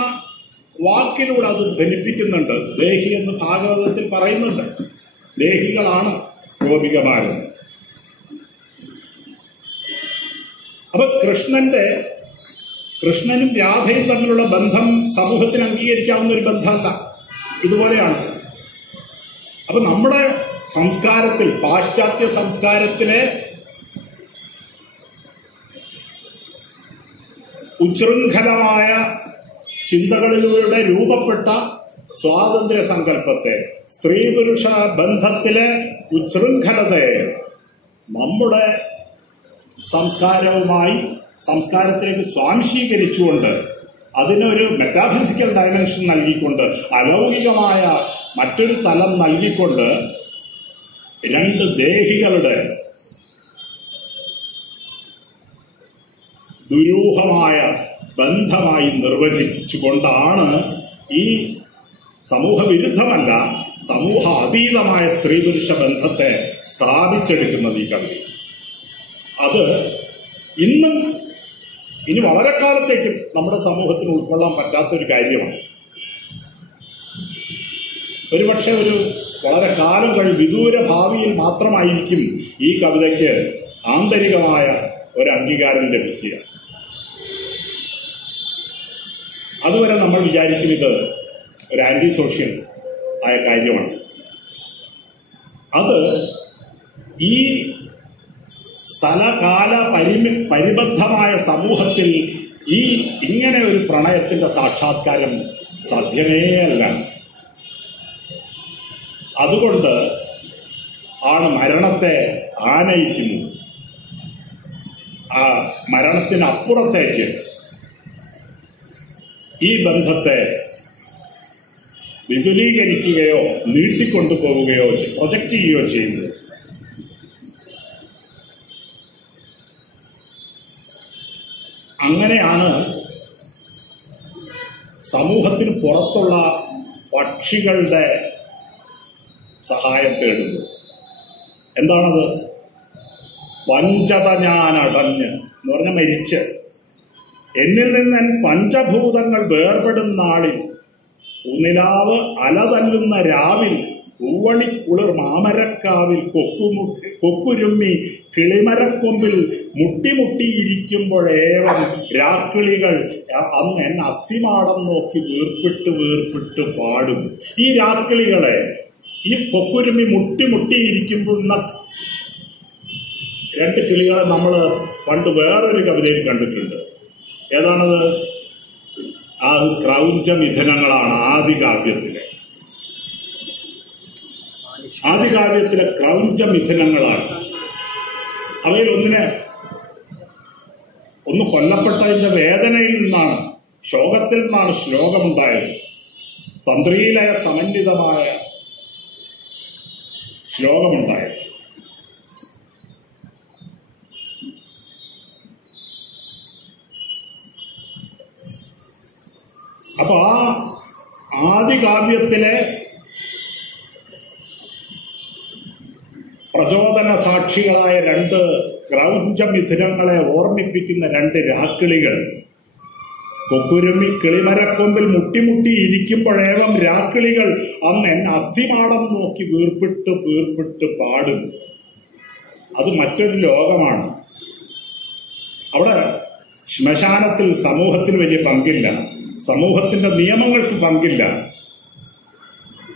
വാക്കിലൂടെ അത് ധ്വനിപ്പിക്കുന്നുണ്ട്. ദേഹി എന്ന് ഭാഗവതത്തിൽ പറയുന്നുണ്ട്. ദേഹികളാണ് ഗോപികമാരും. അപ്പൊ കൃഷ്ണനും രാധയും തമ്മിലുള്ള ബന്ധം സമൂഹത്തിന് അംഗീകരിക്കാവുന്ന ഒരു ബന്ധമല്ല. ഇതുപോലെയാണ്. അപ്പൊ നമ്മുടെ സംസ്കാരത്തിൽ, പാശ്ചാത്യ സംസ്കാരത്തിലെ ഉച്ഛൃംഖലമായ ചിന്തകളിലൂടെ രൂപപ്പെട്ട സ്വാതന്ത്ര്യ സങ്കല്പത്തെ, സ്ത്രീ പുരുഷ ബന്ധത്തിലെ ഉച്ഛൃംഖലതയെ നമ്മുടെ സംസ്കാരത്തിലേക്ക് സ്വാംശീകരിച്ചുകൊണ്ട് അതിനൊരു മെറ്റാഫിസിക്കൽ ഡയമെൻഷൻ നൽകിക്കൊണ്ട്, അലൗകികമായ മറ്റൊരു തലം നൽകിക്കൊണ്ട് രണ്ട് ദേഹികളുടെ ദുരൂഹമായ ബന്ധമായി നിർവചിച്ചുകൊണ്ടാണ് ഈ സമൂഹ വിരുദ്ധമല്ല, സമൂഹ അതീതമായ സ്ത്രീ പുരുഷ ബന്ധത്തെ സ്ഥാപിച്ചെടുക്കുന്നത് ഈ കവി. അത് ഇന്നും ഇനി വളരെ കാലത്തേക്കും നമ്മുടെ സമൂഹത്തിന് ഉൾക്കൊള്ളാൻ പറ്റാത്തൊരു കാര്യമാണ്. ഒരുപക്ഷെ ഒരു വളരെ കാലം വിദൂര ഭാവിയിൽ മാത്രമായിരിക്കും ഈ കവിതയ്ക്ക് ആന്തരികമായ ഒരു അംഗീകാരം ലഭിക്കുക. അതുവരെ നമ്മൾ വിചാരിക്കും ഇത് ഒരു ആന്റി സോഷ്യൽ ആയ കാര്യമാണ്. അത് ഈ സ്ഥലകാല പരിബദ്ധമായ സമൂഹത്തിൽ ഇങ്ങനെ ഒരു പ്രണയത്തിന്റെ സാക്ഷാത്കാരം സാധ്യമേ അല്ല. അതുകൊണ്ട് ആണ് മരണത്തെ ആനയിക്കുന്നത്. ആ മരണത്തിനപ്പുറത്തേക്ക് ഈ ബന്ധത്തെ വിപുലീകരിക്കുകയോ നീട്ടിക്കൊണ്ടുപോവുകയോ പ്രൊജക്റ്റ് ചെയ്യുകയോ ചെയ്യുന്നത്. അങ്ങനെയാണ് സമൂഹത്തിന് പുറത്തുള്ള പക്ഷികളുടെ സഹായം തേടുന്നത്. എന്താണത്? പഞ്ചത ഞാനടഞ്ഞ് എന്ന് പറഞ്ഞ മരിച്ച് എന്നിൽ നിന്ന് പഞ്ചഭൂതങ്ങൾ വേർപെടും നാളിൽ പൂനിലാവ് അലതല്ലുന്ന രാവിൽ പൂവണിക്കുളിർ മാമരക്കാവിൽ കൊക്കുരുമ്മി കിളിമരക്കൊമ്പിൽ മുട്ടിമുട്ടിയിരിക്കുമ്പോഴേവൻ രാക്കിളികൾ അന്ന് എന്നെ അസ്ഥിമാടം നോക്കി വീർപ്പിട്ട് പാടും. ഈ രാക്കിളികളെ, ഈ കൊക്കുരുമ്മി മുട്ടിയിരിക്കുമ്പോഴുന്ന രണ്ട് കിളികളെ നമ്മൾ പണ്ട് വേറൊരു കവിതയിൽ കണ്ടിട്ടുണ്ട്. ഏതാണത്? ആ ക്രൗഞ്ചമിഥുനങ്ങളാണ് ആദികാവ്യത്തിലെ ക്രൗഞ്ചമിഥുനങ്ങളാണ്. അവയിൽ ഒന്ന് കൊല്ലപ്പെട്ടതിന്റെ വേദനയിൽ നിന്നാണ്, ശോകത്തിൽ നിന്നാണ് ശ്ലോകമുണ്ടായത്. തന്ത്രീലയ സമന്വിതമായ ശ്ലോകമുണ്ടായത്. അപ്പൊ ആ ആദികാവ്യത്തിലെ പ്രചോദന സാക്ഷികളായ രണ്ട് ക്രൗഞ്ചമിഥുനങ്ങളെ ഓർമ്മിപ്പിക്കുന്ന രണ്ട് രാക്കിളികൾ കൊക്കുരുമ്മി കിളിമരക്കൊമ്പിൽ മുട്ടിമുട്ടിയിരിക്കുമ്പോഴേവം രാക്കിളികൾ അന്ന് എന്നെ അസ്ഥിമാടം നോക്കി വീർപ്പിട്ട് പാടും. അത് മറ്റൊരു ലോകമാണ്. അവിടെ ശ്മശാനത്തിൽ സമൂഹത്തിന് വലിയ പങ്കില്ല, സമൂഹത്തിന്റെ നിയമങ്ങൾക്ക് പങ്കില്ല,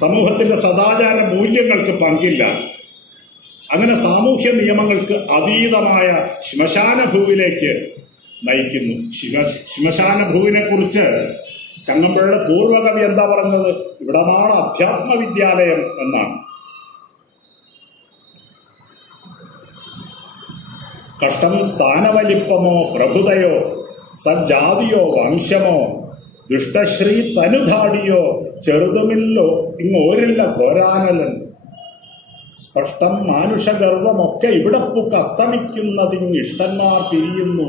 സമൂഹത്തിന്റെ സദാചാര മൂല്യങ്ങൾക്ക് പങ്കില്ല. അങ്ങനെ സാമൂഹ്യ നിയമങ്ങൾക്ക് അതീതമായ ശ്മശാനഭൂവിലേക്ക് നയിക്കുന്നു. ശ്മശാനഭൂവിനെ കുറിച്ച് ചങ്ങമ്പുഴയുടെ പൂർവകവി എന്താ പറഞ്ഞത്? ഇവിടമാണ് അധ്യാത്മവിദ്യാലയം എന്നാണ്. കഷ്ടം സ്ഥാനവലിപ്പമോ പ്രഭുതയോ സജ്ജാതിയോ വംശമോ ദുഷ്ടശ്രീ തനുധാടിയോ ചെറുതുമില്ലോ ഇങ്ങോരില്ല ഘോരാനലൻ സ്പഷ്ടം മാനുഷഗർവമൊക്കെ ഇവിടപ്പുക്ക് അസ്തമിക്കുന്നതിങ്ങിഷ്ടന്മാർ പിരിയുന്നു.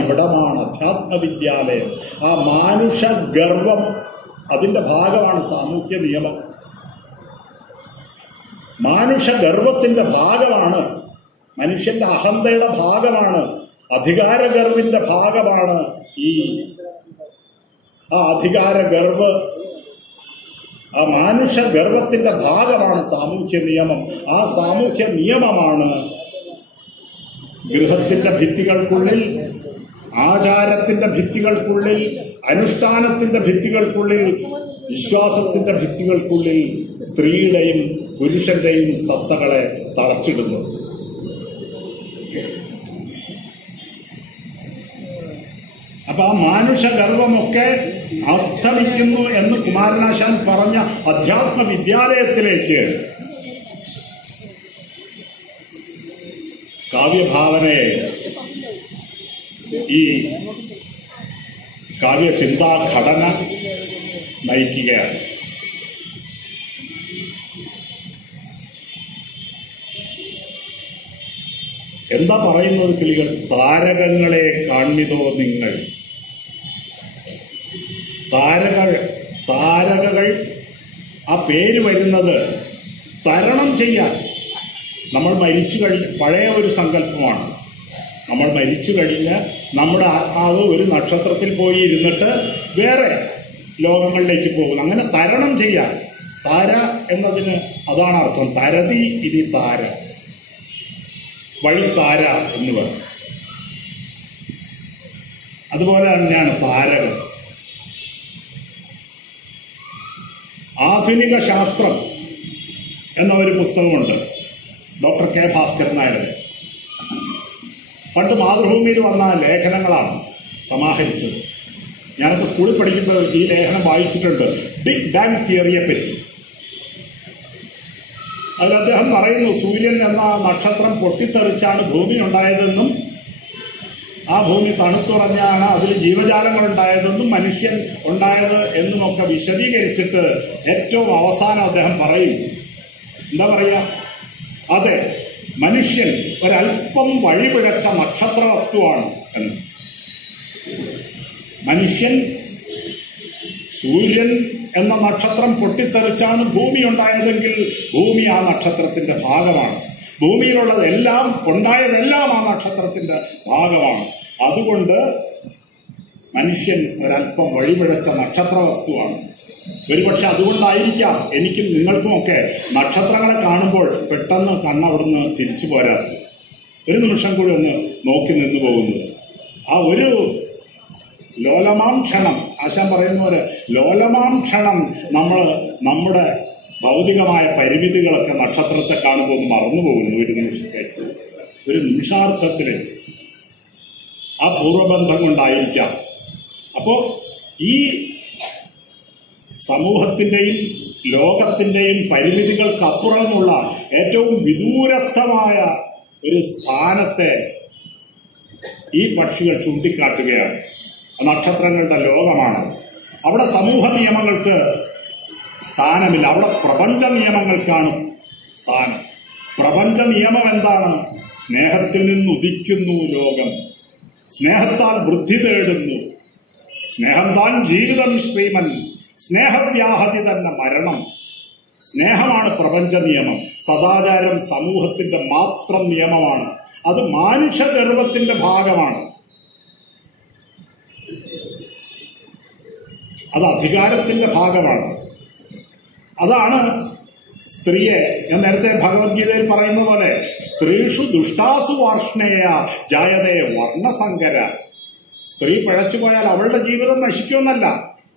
ഇവിടമാണ് അധ്യാത്മവിദ്യാലയം. ആ മാനുഷഗർവം അതിന്റെ ഭാഗമാണ് സാമൂഹ്യ നിയമം. മാനുഷഗർവത്തിന്റെ ഭാഗമാണ്, മനുഷ്യന്റെ അഹന്തയുടെ ഭാഗമാണ്, അധികാരഗർവിന്റെ ഭാഗമാണ്. ആ അധികാരഗർവ് ആ മാനുഷ ഗർവത്തിന്റെ ഭാഗമാണ് സാമൂഹ്യ നിയമം. ആ സാമൂഹ്യ നിയമമാണ് ഗൃഹത്തിന്റെ ഭിത്തികൾക്കുള്ളിൽ, ആചാരത്തിന്റെ ഭിത്തികൾക്കുള്ളിൽ, അനുഷ്ഠാനത്തിന്റെ ഭിത്തികൾക്കുള്ളിൽ, വിശ്വാസത്തിന്റെ ഭിത്തികൾക്കുള്ളിൽ സ്ത്രീയുടെയും പുരുഷന്റെയും സത്തകളെ തളച്ചിടുന്നു. അപ്പൊ ആ മാനുഷ ഗർവമൊക്കെ അസ്തമിക്കുന്നു എന്ന് കുമാരനാശാൻ പറഞ്ഞ അധ്യാത്മ വിദ്യാലയത്തിലേക്ക് കാവ്യഭാവനയെ ഈ കാവ്യചിന്താഘടന നയിക്കുകയാണ്. എന്താ പറയുന്നത് കിളികൾ? താരകങ്ങളെ കാൺമിതോ നിങ്ങൾ. താരകകൾ ആ പേര് വരുന്നത് തരണം ചെയ്യാൻ. നമ്മൾ മരിച്ചു പഴയ ഒരു സങ്കല്പമാണ്. നമ്മൾ മരിച്ചു കഴിഞ്ഞ് നമ്മുടെ ആത്മാവ് ഒരു നക്ഷത്രത്തിൽ പോയി ഇരുന്നിട്ട് വേറെ ലോകങ്ങളിലേക്ക് പോകുന്നു. അങ്ങനെ തരണം ചെയ്യാൻ. താര എന്നതിന് അതാണ് അർത്ഥം. തരതി ഇതി താര, വഴിത്താര എന്ന് പറയും. അതുപോലെ തന്നെയാണ് താരകം. ആധുനിക ശാസ്ത്രം എന്ന ഒരു പുസ്തകമുണ്ട്, ഡോക്ടർ കെ ഭാസ്കരൻ നായരുടെ. പണ്ട് മാതൃഭൂമിയിൽ വന്ന ലേഖനങ്ങളാണ് സമാഹരിച്ചത്. ഞാനൊക്കെ സ്കൂളിൽ പഠിക്കുമ്പോൾ ഈ ലേഖനം വായിച്ചിട്ടുണ്ട്, ബിഗ് ബാങ് തിയറിയെ പറ്റി. അതിൽ അദ്ദേഹം പറയുന്നു, സൂര്യൻ എന്ന നക്ഷത്രം പൊട്ടിത്തെറിച്ചാണ് ഭൂമി ഉണ്ടായതെന്നും ആ ഭൂമി തണുത്തുറഞ്ഞാണ് അതിൽ ജീവജാലങ്ങൾ ഉണ്ടായതെന്നും മനുഷ്യൻ ഉണ്ടായത് എന്നുമൊക്കെ വിശദീകരിച്ചിട്ട് ഏറ്റവും അവസാനം അദ്ദേഹം പറയും, എന്താ പറയുക, അതെ, മനുഷ്യൻ ഒരല്പം വഴിപിഴച്ച നക്ഷത്ര വസ്തുവാണ് എന്ന്. മനുഷ്യൻ സൂര്യൻ എന്ന നക്ഷത്രം പൊട്ടിത്തെറിച്ചാണ് ഭൂമി ഉണ്ടായതെങ്കിൽ ഭൂമി ആ നക്ഷത്രത്തിന്റെ ഭാഗമാണ്. ഭൂമിയിലുള്ളതെല്ലാം ഉണ്ടായതെല്ലാം ആ നക്ഷത്രത്തിന്റെ ഭാഗമാണ്. അതുകൊണ്ട് മനുഷ്യൻ ഒരല്പം വഴിപിഴച്ച നക്ഷത്ര വസ്തുവാണ്. ഒരുപക്ഷെ അതുകൊണ്ടായിരിക്കാം എനിക്കും നിങ്ങൾക്കുമൊക്കെ നക്ഷത്രങ്ങളെ കാണുമ്പോൾ പെട്ടെന്ന് കണ്ണവിടുന്ന് തിരിച്ചു പോരാത്തത്, ഒരു നിമിഷം കൂടി ഒന്ന് നോക്കി നിന്നു പോകുന്നത്. ആ ഒരു ലോലമാം ക്ഷണം, ആശാൻ പറയുന്ന പോലെ ലോലമാം ക്ഷണം നമ്മൾ നമ്മുടെ ഭൗതികമായ പരിമിതികളൊക്കെ നക്ഷത്രത്തെ കാണുമ്പോൾ ഒന്ന് മറന്നു പോകുന്നു. ഒരു നിമിഷത്തേക്ക്, ഒരു നിമിഷാർത്ഥത്തിലേക്ക്. ആ പൂർവബന്ധം കൊണ്ടായിരിക്കാം. അപ്പോ ഈ സമൂഹത്തിന്റെയും ലോകത്തിന്റെയും പരിമിതികൾക്കപ്പുറമുള്ള ഏറ്റവും വിദൂരസ്ഥമായ ഒരു സ്ഥാനത്തെ ഈ പക്ഷികൾ ചൂണ്ടിക്കാട്ടുകയാണ്. നക്ഷത്രങ്ങളുടെ ലോകമാണ്. അവിടെ സമൂഹ നിയമങ്ങൾക്ക് സ്ഥാനമില്ല, അവിടെ പ്രപഞ്ച നിയമങ്ങൾക്കാണ് സ്ഥാനം. പ്രപഞ്ച നിയമം എന്താണ്? സ്നേഹത്തിൽ നിന്ന് ഉദിക്കുന്നു ലോകം, സ്നേഹത്താൽ വൃദ്ധി തേടുന്നു, സ്നേഹം താൻ ജീവിതം ശ്രീമൻ, സ്നേഹവ്യാഹതി തന്നെ മരണം. സ്നേഹമാണ് പ്രപഞ്ച നിയമം. സദാചാരം സമൂഹത്തിന്റെ മാത്രം നിയമമാണ്. അത് മാനുഷഗർവത്തിന്റെ ഭാഗമാണ്. അത് അധികാരത്തിന്റെ ഭാഗമാണ്. അതാണ് സ്ത്രീയെ, ഞാൻ നേരത്തെ ഭഗവത്ഗീതയിൽ പറയുന്ന പോലെ, സ്ത്രീഷു ദുഷ്ടാസു വാർഷ്ണേയ ജായതേ വർണ്ണസങ്കര. സ്ത്രീ പിഴച്ചു പോയാൽ അവളുടെ ജീവിതം നശിക്കുമെന്നല്ല,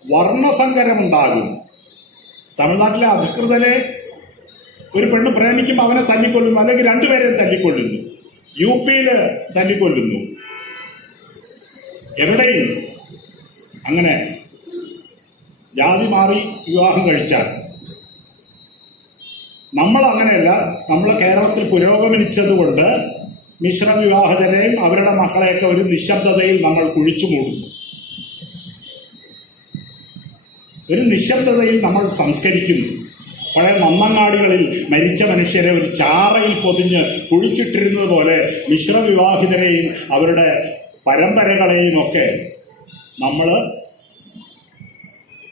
വർണ്ണസങ്കരമുണ്ടാകും. തമിഴ്നാട്ടിലെ അധികൃതരെ ഒരു പെണ്ണ് പ്രേമിക്കുമ്പോൾ അവനെ തല്ലിക്കൊല്ലുന്നു, അല്ലെങ്കിൽ രണ്ടുപേരെയും തല്ലിക്കൊല്ലുന്നു. യുപിയില് തല്ലിക്കൊല്ലുന്നു. എവിടെയും അങ്ങനെ ജാതി മാറി വിവാഹം കഴിച്ചാൽ. നമ്മൾ അങ്ങനെയല്ല. നമ്മൾ കേരളത്തിൽ പുരോഗമിച്ചതുകൊണ്ട് മിശ്ര വിവാഹിതരെയും അവരുടെ മക്കളെയൊക്കെ ഒരു നിശബ്ദതയിൽ നമ്മൾ കുഴിച്ചു മൂടുന്നു. ഒരു നിശബ്ദതയിൽ നമ്മൾ സംസ്കരിക്കുന്നു. പഴയ നന്നങ്ങാടികളിൽ മരിച്ച മനുഷ്യരെ ഒരു ചാറയിൽ പൊതിഞ്ഞ് കുഴിച്ചിട്ടിരുന്നത് പോലെ മിശ്ര വിവാഹിതരെയും അവരുടെ പരമ്പരകളെയും ഒക്കെ നമ്മൾ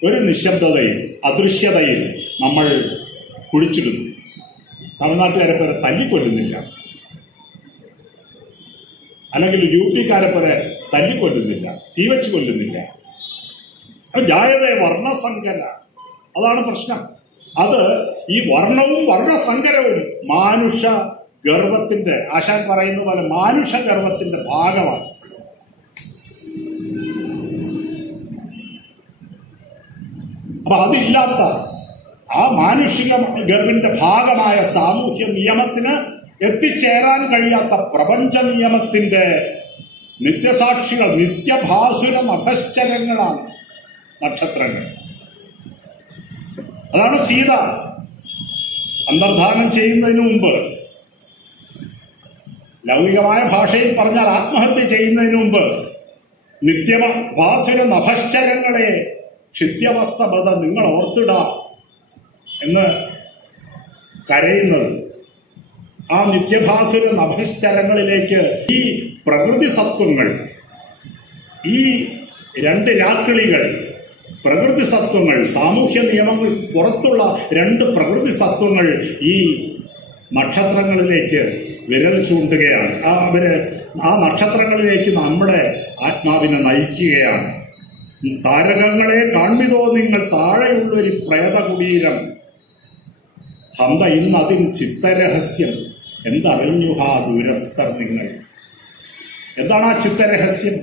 ഒരു നിശബ്ദതയിൽ, അദൃശ്യതയിൽ നമ്മൾ കുഴിച്ചിടുന്നു. തമിഴ്നാട്ടുകാരെ പോലെ തല്ലിക്കൊല്ലുന്നില്ല, അല്ലെങ്കിൽ യുപിക്കാരെ പോലെ തല്ലിക്കൊല്ലുന്നില്ല, തീവച്ച് കൊല്ലുന്നില്ല. ജായതേ വർണ്ണസങ്കര, അതാണ് പ്രശ്നം. അത് ഈ വർണ്ണവും വർണ്ണസങ്കരവും മാനുഷ ഗർവത്തിന്റെ, ആശാൻ പറയുന്ന പോലെ മാനുഷ ഗർവത്തിന്റെ ഭാഗമാണ്. അപ്പൊ അതില്ലാത്ത ആ മാനുഷിക ഗർവിന്റെ ഭാഗമായ സാമൂഹ്യ നിയമത്തിന് എത്തിച്ചേരാൻ കഴിയാത്ത പ്രപഞ്ച നിയമത്തിന്റെ നിത്യസാക്ഷികൾ, നിത്യഭാസുര നഭശ്ചരങ്ങളാണ് നക്ഷത്രങ്ങൾ. അതാണ് സീത അന്തർധാനം ചെയ്യുന്നതിന് മുമ്പ്, ലൗകികമായ ഭാഷയിൽ പറഞ്ഞാൽ ആത്മഹത്യ ചെയ്യുന്നതിന് മുമ്പ്, നിത്യഭാസുര നഭശ്ചരങ്ങളെ ക്ഷിത്യവസ്തബദ്ധ നിങ്ങൾ ഓർത്തിട എന്ന് കരയുന്നത്. ആ നിത്യഭാസുര നഭശ്ചരങ്ങളിലേക്ക് ഈ പ്രകൃതി സത്വങ്ങൾ, ഈ രണ്ട് രാക്കിളികൾ, പ്രകൃതി സത്വങ്ങൾ, സാമൂഹ്യ നിയമങ്ങൾ പുറത്തുള്ള രണ്ട് പ്രകൃതി സത്വങ്ങൾ ഈ നക്ഷത്രങ്ങളിലേക്ക് വിരൽ ചൂണ്ടുകയാണ്. അവര് ആ നക്ഷത്രങ്ങളിലേക്ക് നമ്മുടെ ആത്മാവിനെ നയിക്കുകയാണ്. താരകങ്ങളെ കാൺമിതോ നിങ്ങൾ താഴെയുള്ളൊരു പ്രേതകുടീരം, ഹന്ത ഇന്നതിൻ ചിത്തരഹസ്യം എന്തറിഞ്ഞുഹാ ദൂരസ്ഥർ നിങ്ങൾ. എന്താണ് ആ ചിത്തരഹസ്യം?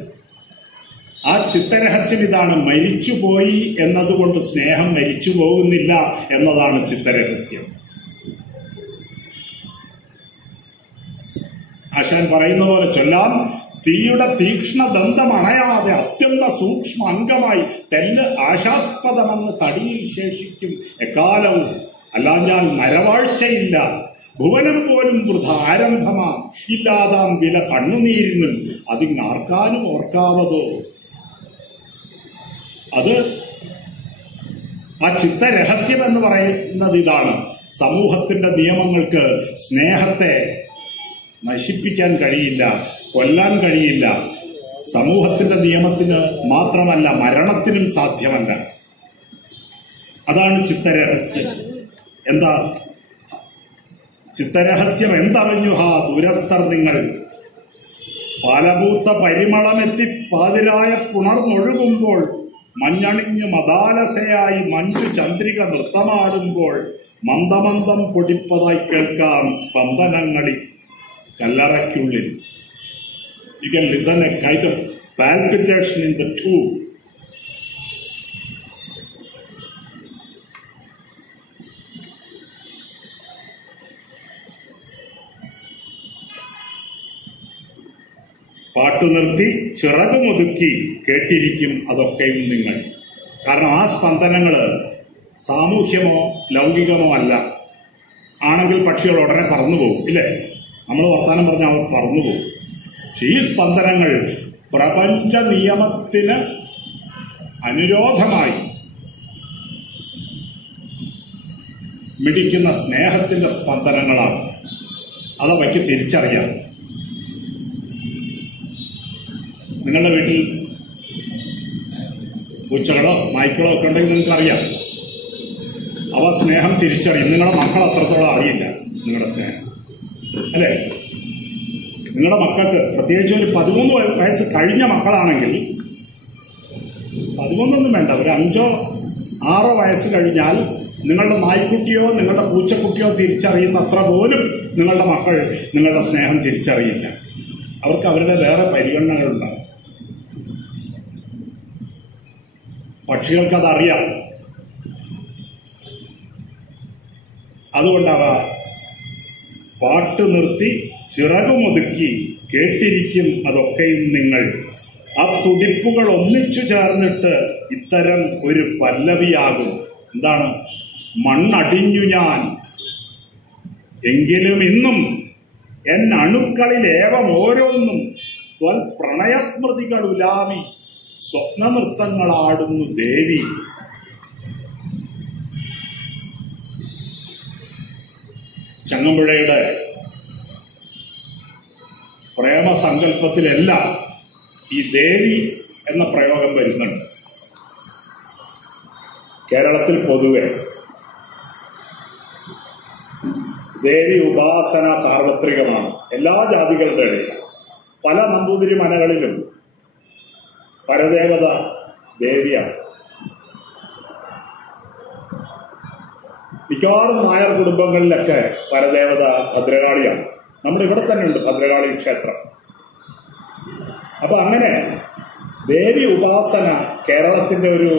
ആ ചിത്തരഹസ്യം ഇതാണ്: മരിച്ചുപോയി എന്നതുകൊണ്ട് സ്നേഹം മരിച്ചു പോകുന്നില്ല എന്നതാണ് ചിത്തരഹസ്യം. ആശാൻ പറയുന്ന പോലെ ചൊല്ലാം: തീയുടെ തീക്ഷ്ണ ദന്തം അണയാതെ അത്യന്ത സൂക്ഷ്മ അംഗമായി തെല്ല് ആശാസ്പദമെന്ന് തടിയിൽ ശേഷിക്കും എക്കാലവും. അല്ലാഞ്ഞാൽ നരവാഴ്ചയില്ല, ഭുവനം പോലും വൃഥ ആരംഭമാ, ഇല്ലാതാം വില കണ്ണുനീരിനും അതിങ്ങാർക്കാനും ഓർക്കാവതോ. അത് ആ ചിത്തരഹസ്യം എന്ന് പറയുന്നത് ഇതാണ്: സമൂഹത്തിന്റെ നിയമങ്ങൾക്ക് സ്നേഹത്തെ നശിപ്പിക്കാൻ കഴിയില്ല, കൊല്ലാൻ കഴിയില്ല. സമൂഹത്തിന്റെ നിയമത്തിന് മാത്രമല്ല, മരണത്തിനും സാധ്യമല്ല. അതാണ് ചിത്തരഹസ്യം. എന്താ ചിത്തരഹസ്യം? എന്തറിഞ്ഞു ഹാ ദൂരസ്ഥർ നിങ്ങൾ. പാലപൂത്ത പരിമളമെത്തി പാതിരായ പുണർന്നൊഴുകുമ്പോൾ, മഞ്ഞണിഞ്ഞു മദാലസയായി മഞ്ജു ചന്ദ്രിക നൃത്തമാടുമ്പോൾ, മന്ദമന്ദം പൊടിപ്പതായി കേൾക്കാം സ്പന്ദനങ്ങളിൽ കല്ലറയ്ക്കുള്ളിൽ. You can listen a kind of palpitation in the tomb. പാട്ടു നിർത്തി ചിറകുമൊതുക്കി കേട്ടിരിക്കും അതൊക്കെയും നിങ്ങൾ. കാരണം ആ സ്പന്ദനങ്ങള് സാമൂഹ്യമോ ലൗകികമോ അല്ല. ആണെങ്കിൽ പക്ഷികൾ ഉടനെ പറന്നുപോകും, ഇല്ലേ? നമ്മൾ വർത്താനം പറഞ്ഞാൽ അവർ പറന്നുപോകും. പക്ഷെ ഈ സ്പന്ദനങ്ങൾ പ്രപഞ്ച നിയമത്തിന് അനുരോധമായി മിടിക്കുന്ന സ്നേഹത്തിന്റെ സ്പന്ദനങ്ങളാണ്. അതവയ്ക്ക് തിരിച്ചറിയാം. നിങ്ങളുടെ വീട്ടിൽ പൂച്ചകളോ നായ്ക്കളോ ഒക്കെ ഉണ്ടെങ്കിൽ നിങ്ങൾക്കറിയാം. അവ സ്നേഹം തിരിച്ചറിയും. നിങ്ങളുടെ മക്കൾ അത്രത്തോളം അറിയില്ല നിങ്ങളുടെ സ്നേഹം, അല്ലേ? നിങ്ങളുടെ മക്കൾക്ക്, പ്രത്യേകിച്ച് ഒരു 13 വയസ്സ് കഴിഞ്ഞ മക്കളാണെങ്കിൽ, 13 വേണ്ട, ഒരു 5-6 വയസ്സ് കഴിഞ്ഞാൽ നിങ്ങളുടെ നായ്ക്കുട്ടിയോ നിങ്ങളുടെ പൂച്ചക്കുട്ടിയോ തിരിച്ചറിയുന്ന അത്ര പോലും നിങ്ങളുടെ മക്കൾ നിങ്ങളുടെ സ്നേഹം തിരിച്ചറിയില്ല. അവർക്ക് അവരുടെ വേറെ പരിഗണനകളുണ്ടാവും. പക്ഷികൾക്കതറിയാം. അതുകൊണ്ടവ പാട്ട് നിർത്തി ചിറകുമൊതുക്കി കേട്ടിരിക്കും അതൊക്കെയും നിങ്ങൾ. ആ തുടിപ്പുകൾ ഒന്നിച്ചു ചേർന്നിട്ട് ഇത്തരം ഒരു പല്ലവിയാകും. എന്താണ്? മണ്ണടിഞ്ഞു ഞാൻ, എങ്കിലും ഇന്നും എൻ അണുക്കളിലേവം ഓരോന്നും ത്വൽ പ്രണയസ്മൃതികൾ ഉലാവി സ്വപ്നനൃത്തങ്ങളാടുന്നു ദേവി. ചങ്ങമ്പുഴയുടെ പ്രേമസങ്കല്പത്തിലെല്ലാം ഈ ദേവി എന്ന പ്രയോഗം വരുന്നുണ്ട്. കേരളത്തിൽ പൊതുവെ ദേവി ഉപാസന സാർവത്രികമാണ്. എല്ലാ ജാതികളുടെ ഇടയിൽ പല നമ്പൂതിരി മനകളിലും പരദേവത ദേവിയാണ്. മിക്കവാറും നായർ കുടുംബങ്ങളിലൊക്കെ പരദേവത ഭദ്രകാളിയാണ്. നമ്മുടെ ഇവിടെ തന്നെ ഉണ്ട് ഭദ്രകാളി ക്ഷേത്രം. അപ്പൊ അങ്ങനെ ദേവി ഉപാസന കേരളത്തിന്റെ ഒരു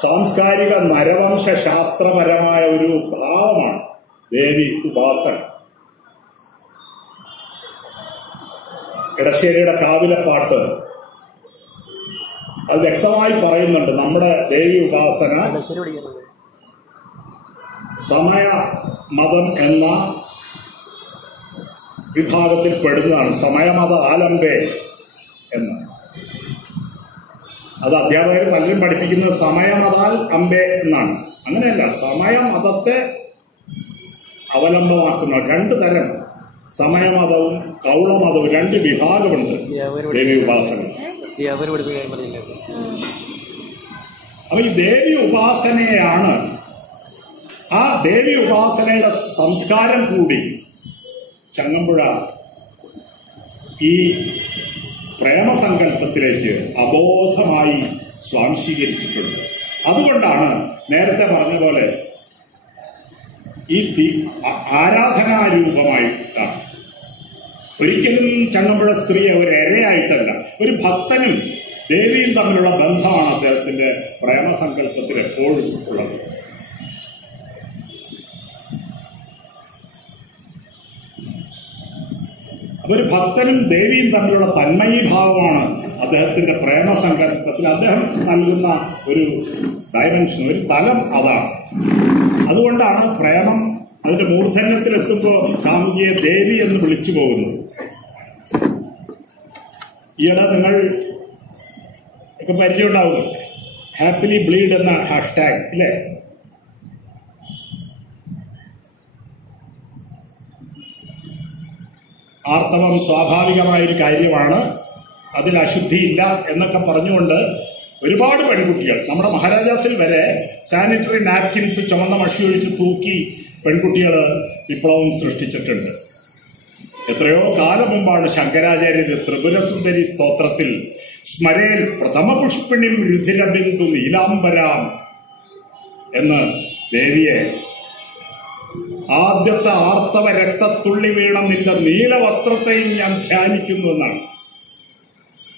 സാംസ്കാരിക നരവംശ ശാസ്ത്രപരമായ ഒരു ഭാവമാണ് ദേവി ഉപാസന. ഇടശ്ശേരിയുടെ കാവിലപ്പാട്ട് അത് വ്യക്തമായി പറയുന്നുണ്ട്. നമ്മുടെ ദേവി ഉപാസന സമയ മതം എന്ന വിഭാഗത്തിൽ പെടുന്നതാണ്. സമയമത ആലംബേ എന്ന് അത് അധ്യാപകർ പലരും പഠിപ്പിക്കുന്നത് സമയമതാൽ അംബേ എന്നാണ്. അങ്ങനെയല്ല, സമയമതത്തെ അവലംബമാക്കുന്ന രണ്ടു തരം സമയമതവും കൗളമതവും രണ്ട് വിഭാഗമുണ്ട് ദേവി ഉപാസന. അപ്പൊ ഈ ദേവി ഉപാസനയാണ്, ആ ദേവി ഉപാസനയുടെ സംസ്കാരം കൂടി ചങ്ങമ്പുഴ ഈ പ്രേമസങ്കല്പത്തിലേക്ക് അബോധമായി സ്വാംശീകരിച്ചിട്ടുണ്ട്. അതുകൊണ്ടാണ് നേരത്തെ പറഞ്ഞ പോലെ ഈ ആരാധനാരൂപമായിട്ടാണ്. ഒരിക്കലും ചങ്ങമ്പുഴ സ്ത്രീയെ ഒരു ഇരയായിട്ടല്ല, ഒരു ഭക്തനും ദേവിയും തമ്മിലുള്ള ബന്ധമാണ് അദ്ദേഹത്തിന്റെ പ്രേമസങ്കല്പത്തിൽ എപ്പോഴും ഉള്ളത്. ഒരു ഭക്തനും ദേവിയും തമ്മിലുള്ള തന്മയീഭാവമാണ് അദ്ദേഹത്തിന്റെ പ്രേമസങ്കല്പത്തിൽ അദ്ദേഹം നൽകുന്ന ഒരു ഡയമെൻഷൻ, ഒരു തലം അതാണ്. അതുകൊണ്ടാണ് പ്രേമം അതിന്റെ മൂർധന്യത്തിലെത്തുമ്പോൾ കാമുകിയെ ദേവി എന്ന് വിളിച്ചു പോകുന്നത്. ഈയിടെ നിങ്ങൾ ഒക്കെ പരിചയമുണ്ടാവും, ഹാപ്പിലി ബ്ലീഡ് എന്ന ഹാഷ്ടാഗ് ഇല്ലേ? ആർത്തവം സ്വാഭാവികമായൊരു കാര്യമാണ്, അതിൽ അശുദ്ധിയില്ല എന്നൊക്കെ പറഞ്ഞുകൊണ്ട് ഒരുപാട് പെൺകുട്ടികൾ, നമ്മുടെ മഹാരാജാസിൽ വരെ സാനിറ്ററി നാപ്കിൻസ് ചുമന്ന മഷി ഒഴിച്ച് തൂക്കി പെൺകുട്ടികൾ വിപ്ലവം സൃഷ്ടിച്ചിട്ടുണ്ട്. എത്രയോ കാലം മുമ്പാണ് ശങ്കരാചാര്യര് ത്രിപുരസുന്ദരി സ്തോത്രത്തിൽ സ്മരേൽ പ്രഥമ പുഷ്പിണിം രുധിരബിന്ദു നീലാംബരാം എന്ന് ദേവിയെ, ആദ്യത്തെ ആർത്തവ രക്തത്തുള്ളി വീണ നിന്റെ നീലവസ്ത്രത്തെയും ഞാൻ ധ്യാനിക്കുന്നു എന്നാണ്.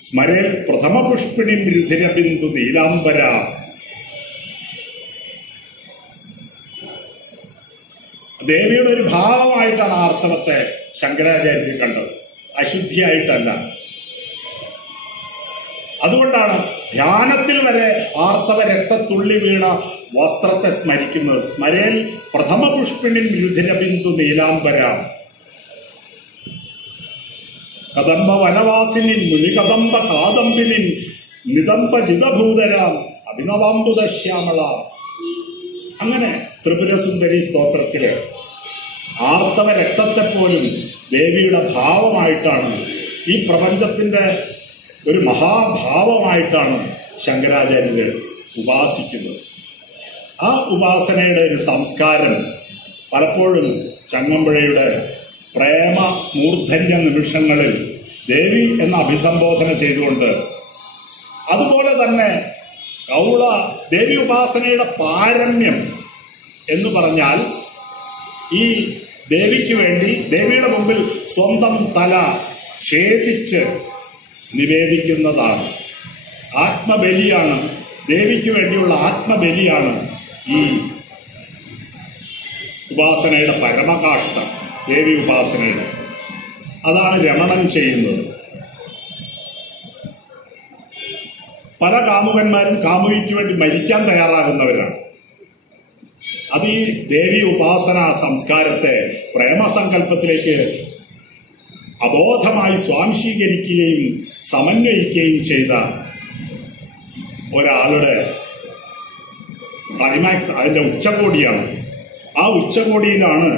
സ്മരേൽ പ്രഥമ പുഷ്പിണിം രുധിരബിന്ദു നീലാംബരാം. ദേവിയുടെ ഒരു ഭാവമായിട്ടാണ് ആർത്തവത്തെ ശങ്കരാചാര്യർ കണ്ടത്, അശുദ്ധിയായിട്ടല്ല. അതുകൊണ്ടാണ് ധ്യാനത്തിൽ വരെ ആർത്തവ രക്തത്തുള്ളി വീണ വസ്ത്രത്തെ സ്മരിക്കുന്നത്. സ്മരേൽ പ്രഥമ പുഷ്പിണിൻ രുധിരബിന്ദു നീലാംബരാം. കദംബ വനവാസിനിൻ മുനികദംബ കാദംബിനിൻ നിദംബ ജിതഭൂതരാം അഭിനവാംബുദശ്യാമള. അങ്ങനെ ത്രിപുരസുന്ദരി സ്തോത്രത്തില് ആർത്തവ രക്തത്തെ പോലും ദേവിയുടെ ഭാവമായിട്ടാണ്, ഈ പ്രപഞ്ചത്തിന്റെ ഒരു മഹാഭാവമായിട്ടാണ് ശങ്കരാചാര്യര് ഉപാസിക്കുന്നത്. ആ ഉപാസനയുടെ ഒരു സംസ്കാരം പലപ്പോഴും ചങ്ങമ്പുഴയുടെ പ്രേമ മൂർധന്യ നിമിഷങ്ങളിൽ ദേവി എന്ന അഭിസംബോധന ചെയ്തുകൊണ്ട്, അതുപോലെ തന്നെ കൗള ദേവി ഉപാസനയുടെ പാരമ്യം എന്ന് പറഞ്ഞാൽ ഈ ദേവിക്ക് വേണ്ടി ദേവിയുടെ മുമ്പിൽ സ്വന്തം തല ഛേദിച്ച് നിവേദിക്കുന്നതാണ്. ആത്മബലിയാണ്, ദേവിക്ക് വേണ്ടിയുള്ള ആത്മബലിയാണ് ഈ ഉപാസനയുടെ പരമകാഷ്ഠം. ദേവി ഉപാസനയുടെ അതാണ് രമണൻ ചെയ്യുന്നത്. പല കാമുകന്മാരും കാമുകിക്ക് വേണ്ടി മരിക്കാൻ തയ്യാറാകുന്നവരാണ്. അത് ഈ ദേവി ഉപാസന സംസ്കാരത്തെ പ്രേമസങ്കല്പത്തിലേക്ക് അബോധമായി സ്വാംശീകരിക്കുകയും സമന്വയിക്കുകയും ചെയ്ത ഒരാളുടെ ക്ലൈമാക്സ്, അതിന്റെ ഉച്ചകോടിയാണ്. ആ ഉച്ചകോടിയിലാണ്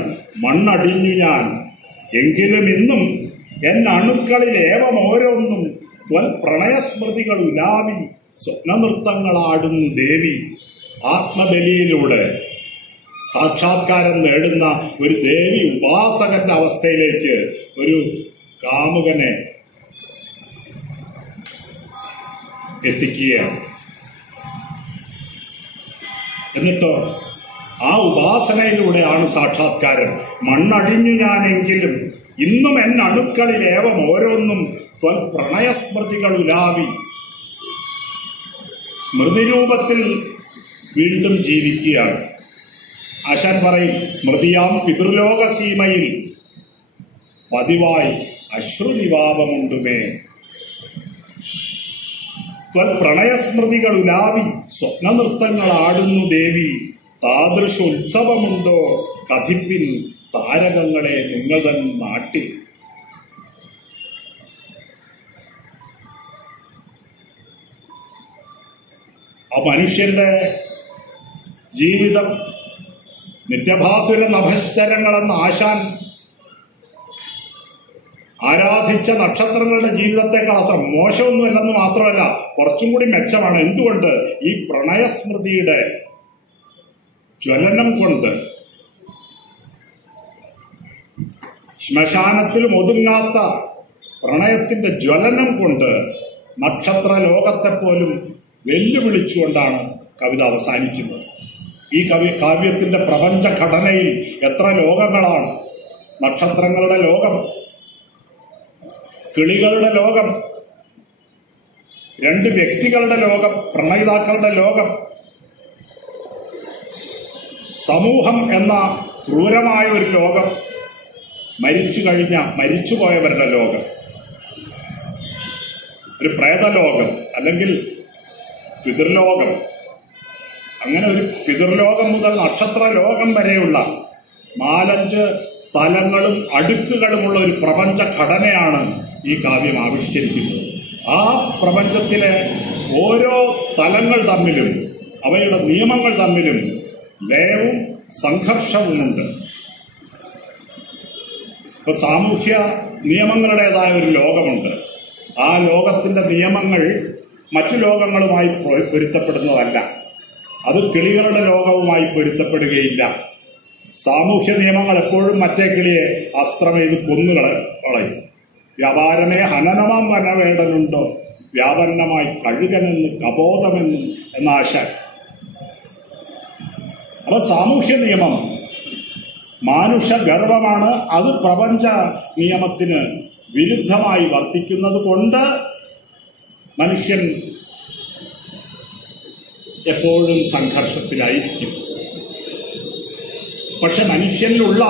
മണ്ണടിഞ്ഞു ഞാൻ എങ്കിലും ഇന്നും എന്നണുക്കളിൽ ഏവം ഓരോന്നും ത്വൽ പ്രണയസ്മൃതികൾ ഉലാവി സ്വപ്നനൃത്തങ്ങളാടുന്നു ദേവി. ആത്മബലിയിലൂടെ സാക്ഷാത്കാരം നേടുന്ന ഒരു ദേവി ഉപാസകന്റെ അവസ്ഥയിലേക്ക് ഒരു കാമുകനെ എത്തിക്കുകയാണ്. എന്നിട്ടോ ആ ഉപാസനയിലൂടെയാണ് സാക്ഷാത്കാരം. മണ്ണടിഞ്ഞു ഞാനെങ്കിലും ഇന്നും എന്നണുക്കളിലേവം ഓരോന്നും ത്വൽ പ്രണയസ്മൃതികൾ ഉലാവി. സ്മൃതിരൂപത്തിൽ വീണ്ടും ജീവിക്കുകയാണ്. ആശാൻ പറയും, സ്മൃതിയാം പിതൃലോക സീമയിൽ പതിവായി അശ്രുനിവാപമുണ്ടുമേ. ത്വൽ പ്രണയസ്മൃതികൾ ഉലാവി സ്വപ്നനൃത്തങ്ങൾ ആടുന്നു ദേവി. താദൃശ ഉത്സവമുണ്ടോ കഥിപ്പിൻ താരകങ്ങളെ നിങ്ങൾ തൻ നാട്ടിൽ. ആ മനുഷ്യന്റെ ജീവിതം നിത്യഭാസുര നഭശ്ചരങ്ങളെന്ന് ആശാൻ ആരാധിച്ച നക്ഷത്രങ്ങളുടെ ജീവിതത്തെക്കാൾ അത്ര മോശമൊന്നുമല്ലെന്ന് മാത്രമല്ല, കുറച്ചും കൂടി മെച്ചമാണ്. എന്തുകൊണ്ട്? ഈ പ്രണയസ്മൃതിയുടെ ജ്വലനം കൊണ്ട്, ശ്മശാനത്തിലും ഒതുങ്ങാത്ത പ്രണയത്തിന്റെ ജ്വലനം കൊണ്ട് നക്ഷത്ര ലോകത്തെ പോലും വെല്ലുവിളിച്ചുകൊണ്ടാണ് കവിത അവസാനിക്കുന്നത്. ഈ കാവ്യത്തിന്റെ പ്രപഞ്ച ഘടനയിൽ എത്ര ലോകങ്ങളാണ്! നക്ഷത്രങ്ങളുടെ ലോകം, കിളികളുടെ ലോകം, രണ്ട് വ്യക്തികളുടെ ലോകം, പ്രണയിതാക്കളുടെ ലോകം, സമൂഹം എന്ന ക്രൂരമായ ഒരു ലോകം, മരിച്ചുപോയവരുടെ ലോകം, ഒരു പ്രേതലോകം അല്ലെങ്കിൽ പിതൃലോകം. അങ്ങനെ ഒരു പിതൃലോകം മുതൽ നക്ഷത്ര ലോകം വരെയുള്ള 4-5 തലങ്ങളും അടുക്കുകളുമുള്ള ഒരു പ്രപഞ്ച ഘടനയാണ് ഈ കാവ്യം ആവിഷ്കരിക്കുന്നത്. ആ പ്രപഞ്ചത്തിലെ ഓരോ തലങ്ങൾ തമ്മിലും അവയുടെ നിയമങ്ങൾ തമ്മിലും ലയവും സംഘർഷവുമുണ്ട്. ഇപ്പൊ സാമൂഹ്യ നിയമങ്ങളുടേതായ ഒരു ലോകമുണ്ട്. ആ ലോകത്തിന്റെ നിയമങ്ങൾ മറ്റു ലോകങ്ങളുമായി പൊരുത്തപ്പെടുന്നതല്ല. അത് കിളികളുടെ ലോകവുമായി പൊരുത്തപ്പെടുകയില്ല. സാമൂഹ്യ നിയമങ്ങൾ എപ്പോഴും മറ്റേ കിളിയെ അസ്ത്രമെയ്ത് കൊന്നുകളയും. വ്യാപാരമേ ഹനനമാം വനവേടനുണ്ടോ വ്യാപന്നമായി കഴുകനെന്ന് കബോധമെന്നും എന്ന ആശ. അപ്പൊ സാമൂഹ്യ നിയമം മാനുഷ ഗർവമാണ്. അത് പ്രപഞ്ച നിയമത്തിന് വിരുദ്ധമായി വർത്തിക്കുന്നത് കൊണ്ട് മനുഷ്യൻ എപ്പോഴും സംഘർഷത്തിലായിരിക്കും. പക്ഷെ മനുഷ്യനിലുള്ള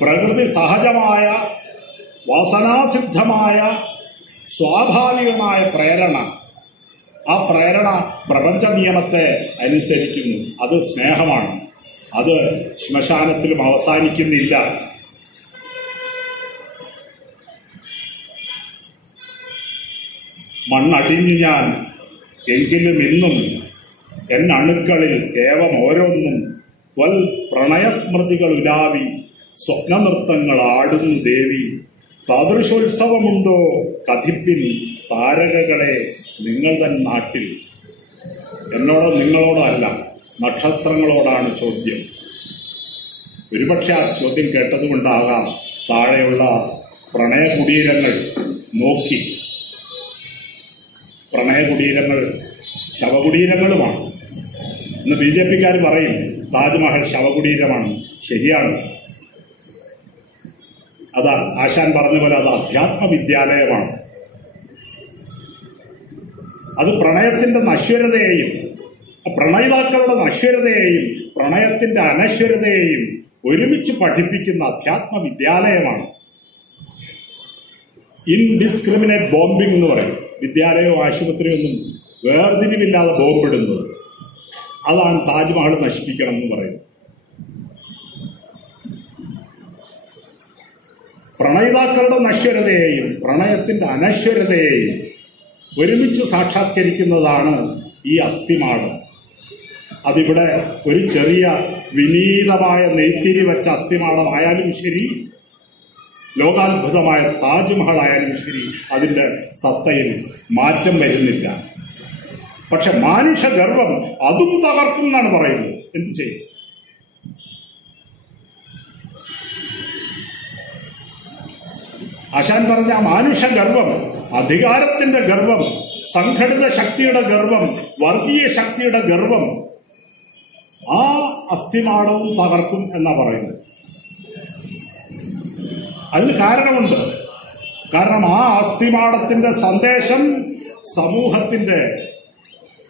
പ്രകൃതി സഹജമായ വാസനാസിദ്ധമായ സ്വാഭാവികമായ പ്രേരണ, ആ പ്രേരണ പ്രപഞ്ച നിയമത്തെ അനുസരിക്കുന്നു. അത് സ്നേഹമാണ്. അത് ശ്മശാനത്തിലും അവസാനിക്കുന്നില്ല. മണ്ണടിഞ്ഞു ഞാൻ എങ്കിലും ഇന്നും എന്നണുക്കളിൽ ഏവം ഓരോന്നും ത്വൽ പ്രണയസ്മൃതികൾ ഉലാവി സ്വപ്നനൃത്തങ്ങൾ ആടുന്നു ദേവി. താദൃശോത്സവമുണ്ടോ കഥിപ്പിൻ താരകകളെ നിങ്ങൾ തൻ നാട്ടിൽ. എന്നോടോ നിങ്ങളോടോ അല്ല, നക്ഷത്രങ്ങളോടാണ് ചോദ്യം. ഒരുപക്ഷെ ആ ചോദ്യം കേട്ടതുകൊണ്ടാകാം താഴെയുള്ള പ്രണയകുടീരങ്ങൾ നോക്കി. പ്രണയകുടീരങ്ങൾ ശവകുടീരങ്ങളുമാണ്. ഇന്ന് BJP-ക്കാർ പറയും താജ്മഹൽ ശവകുടീരമാണ്. ശരിയാണ്. അത് ആശാൻ പറഞ്ഞ പോലെ അത് അധ്യാത്മവിദ്യാലയമാണ്. അത് പ്രണയത്തിന്റെ നശ്വരതയെയും പ്രണയിതാക്കളുടെ നശ്വരതയെയും പ്രണയത്തിന്റെ അനശ്വരതയെയും ഒരുമിച്ച് പഠിപ്പിക്കുന്ന അധ്യാത്മവിദ്യാലയമാണ്. ഇൻഡിസ്ക്രിമിനേറ്റ് ബോംബിംഗ് എന്ന് പറയും. വിദ്യാലയവും ആശുപത്രിയും ഒന്നും വേർതിരിവില്ലാതെ ബോംബിടുന്നത്. അതാണ് താജ്മഹൽ നശിപ്പിക്കണം എന്ന് പറയുന്നത്. പ്രണയിതാക്കളുടെ നശ്വരതയെയും പ്രണയത്തിന്റെ അനശ്വരതയെയും ഒരുമിച്ച് സാക്ഷാത്കരിക്കുന്നതാണ് ഈ അസ്ഥിമാടം. അതിവിടെ ഒരു ചെറിയ വിനീതമായ നെയ്ത്തിരി വെച്ച അസ്ഥിമാടമായാലും ശരി, ലോകാത്ഭുതമായ താജ്മഹൽ ആയാലും ശരി, അതിന്റെ സത്തയിൽ മാറ്റം വരുന്നില്ല. പക്ഷെ മാനുഷ ഗർവം അതും തകർക്കും എന്നാണ് പറയുന്നത്. എന്ത് ചെയ്യും? ആശാൻ പറഞ്ഞ മാനുഷ ഗർവം, അധികാരത്തിന്റെ ഗർവം, സംഘടിത ശക്തിയുടെ ഗർവം, വർഗീയ ശക്തിയുടെ ഗർവം, ആ അസ്ഥിമാടവും തകർക്കും എന്നാ പറയുന്നത്. അതിന് കാരണമുണ്ട്. കാരണം ആ അസ്ഥിമാടത്തിന്റെ സന്ദേശം സമൂഹത്തിന്റെ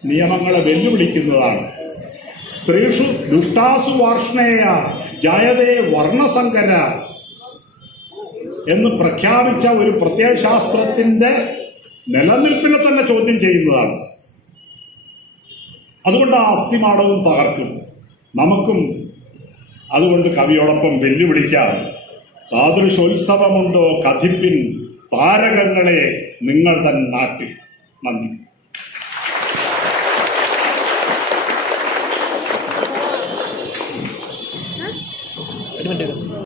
നിയമങ്ങളെ വെല്ലുവിളിക്കുന്നതാണ്. സ്ത്രീഷു ദുഷ്ടാസു വാർഷ്ണേയ ജായതേ വർണ്ണസങ്കര എന്ന് പ്രഖ്യാപിച്ച ഒരു പ്രത്യയശാസ്ത്രത്തിന്റെ നിലനിൽപ്പിനെ തന്നെ ചോദ്യം ചെയ്യുന്നതാണ്. അതുകൊണ്ട് ആ അസ്ഥിമാടവും തകർക്കും. നമുക്കും അതുകൊണ്ട് കവിയോടൊപ്പം വെല്ലുവിളിക്കാം. താദൃശോത്സവമുണ്ടോ കഥിപ്പിൻ താരകങ്ങളെ നിങ്ങൾ തൻ നാട്ടിൽ. നന്ദി.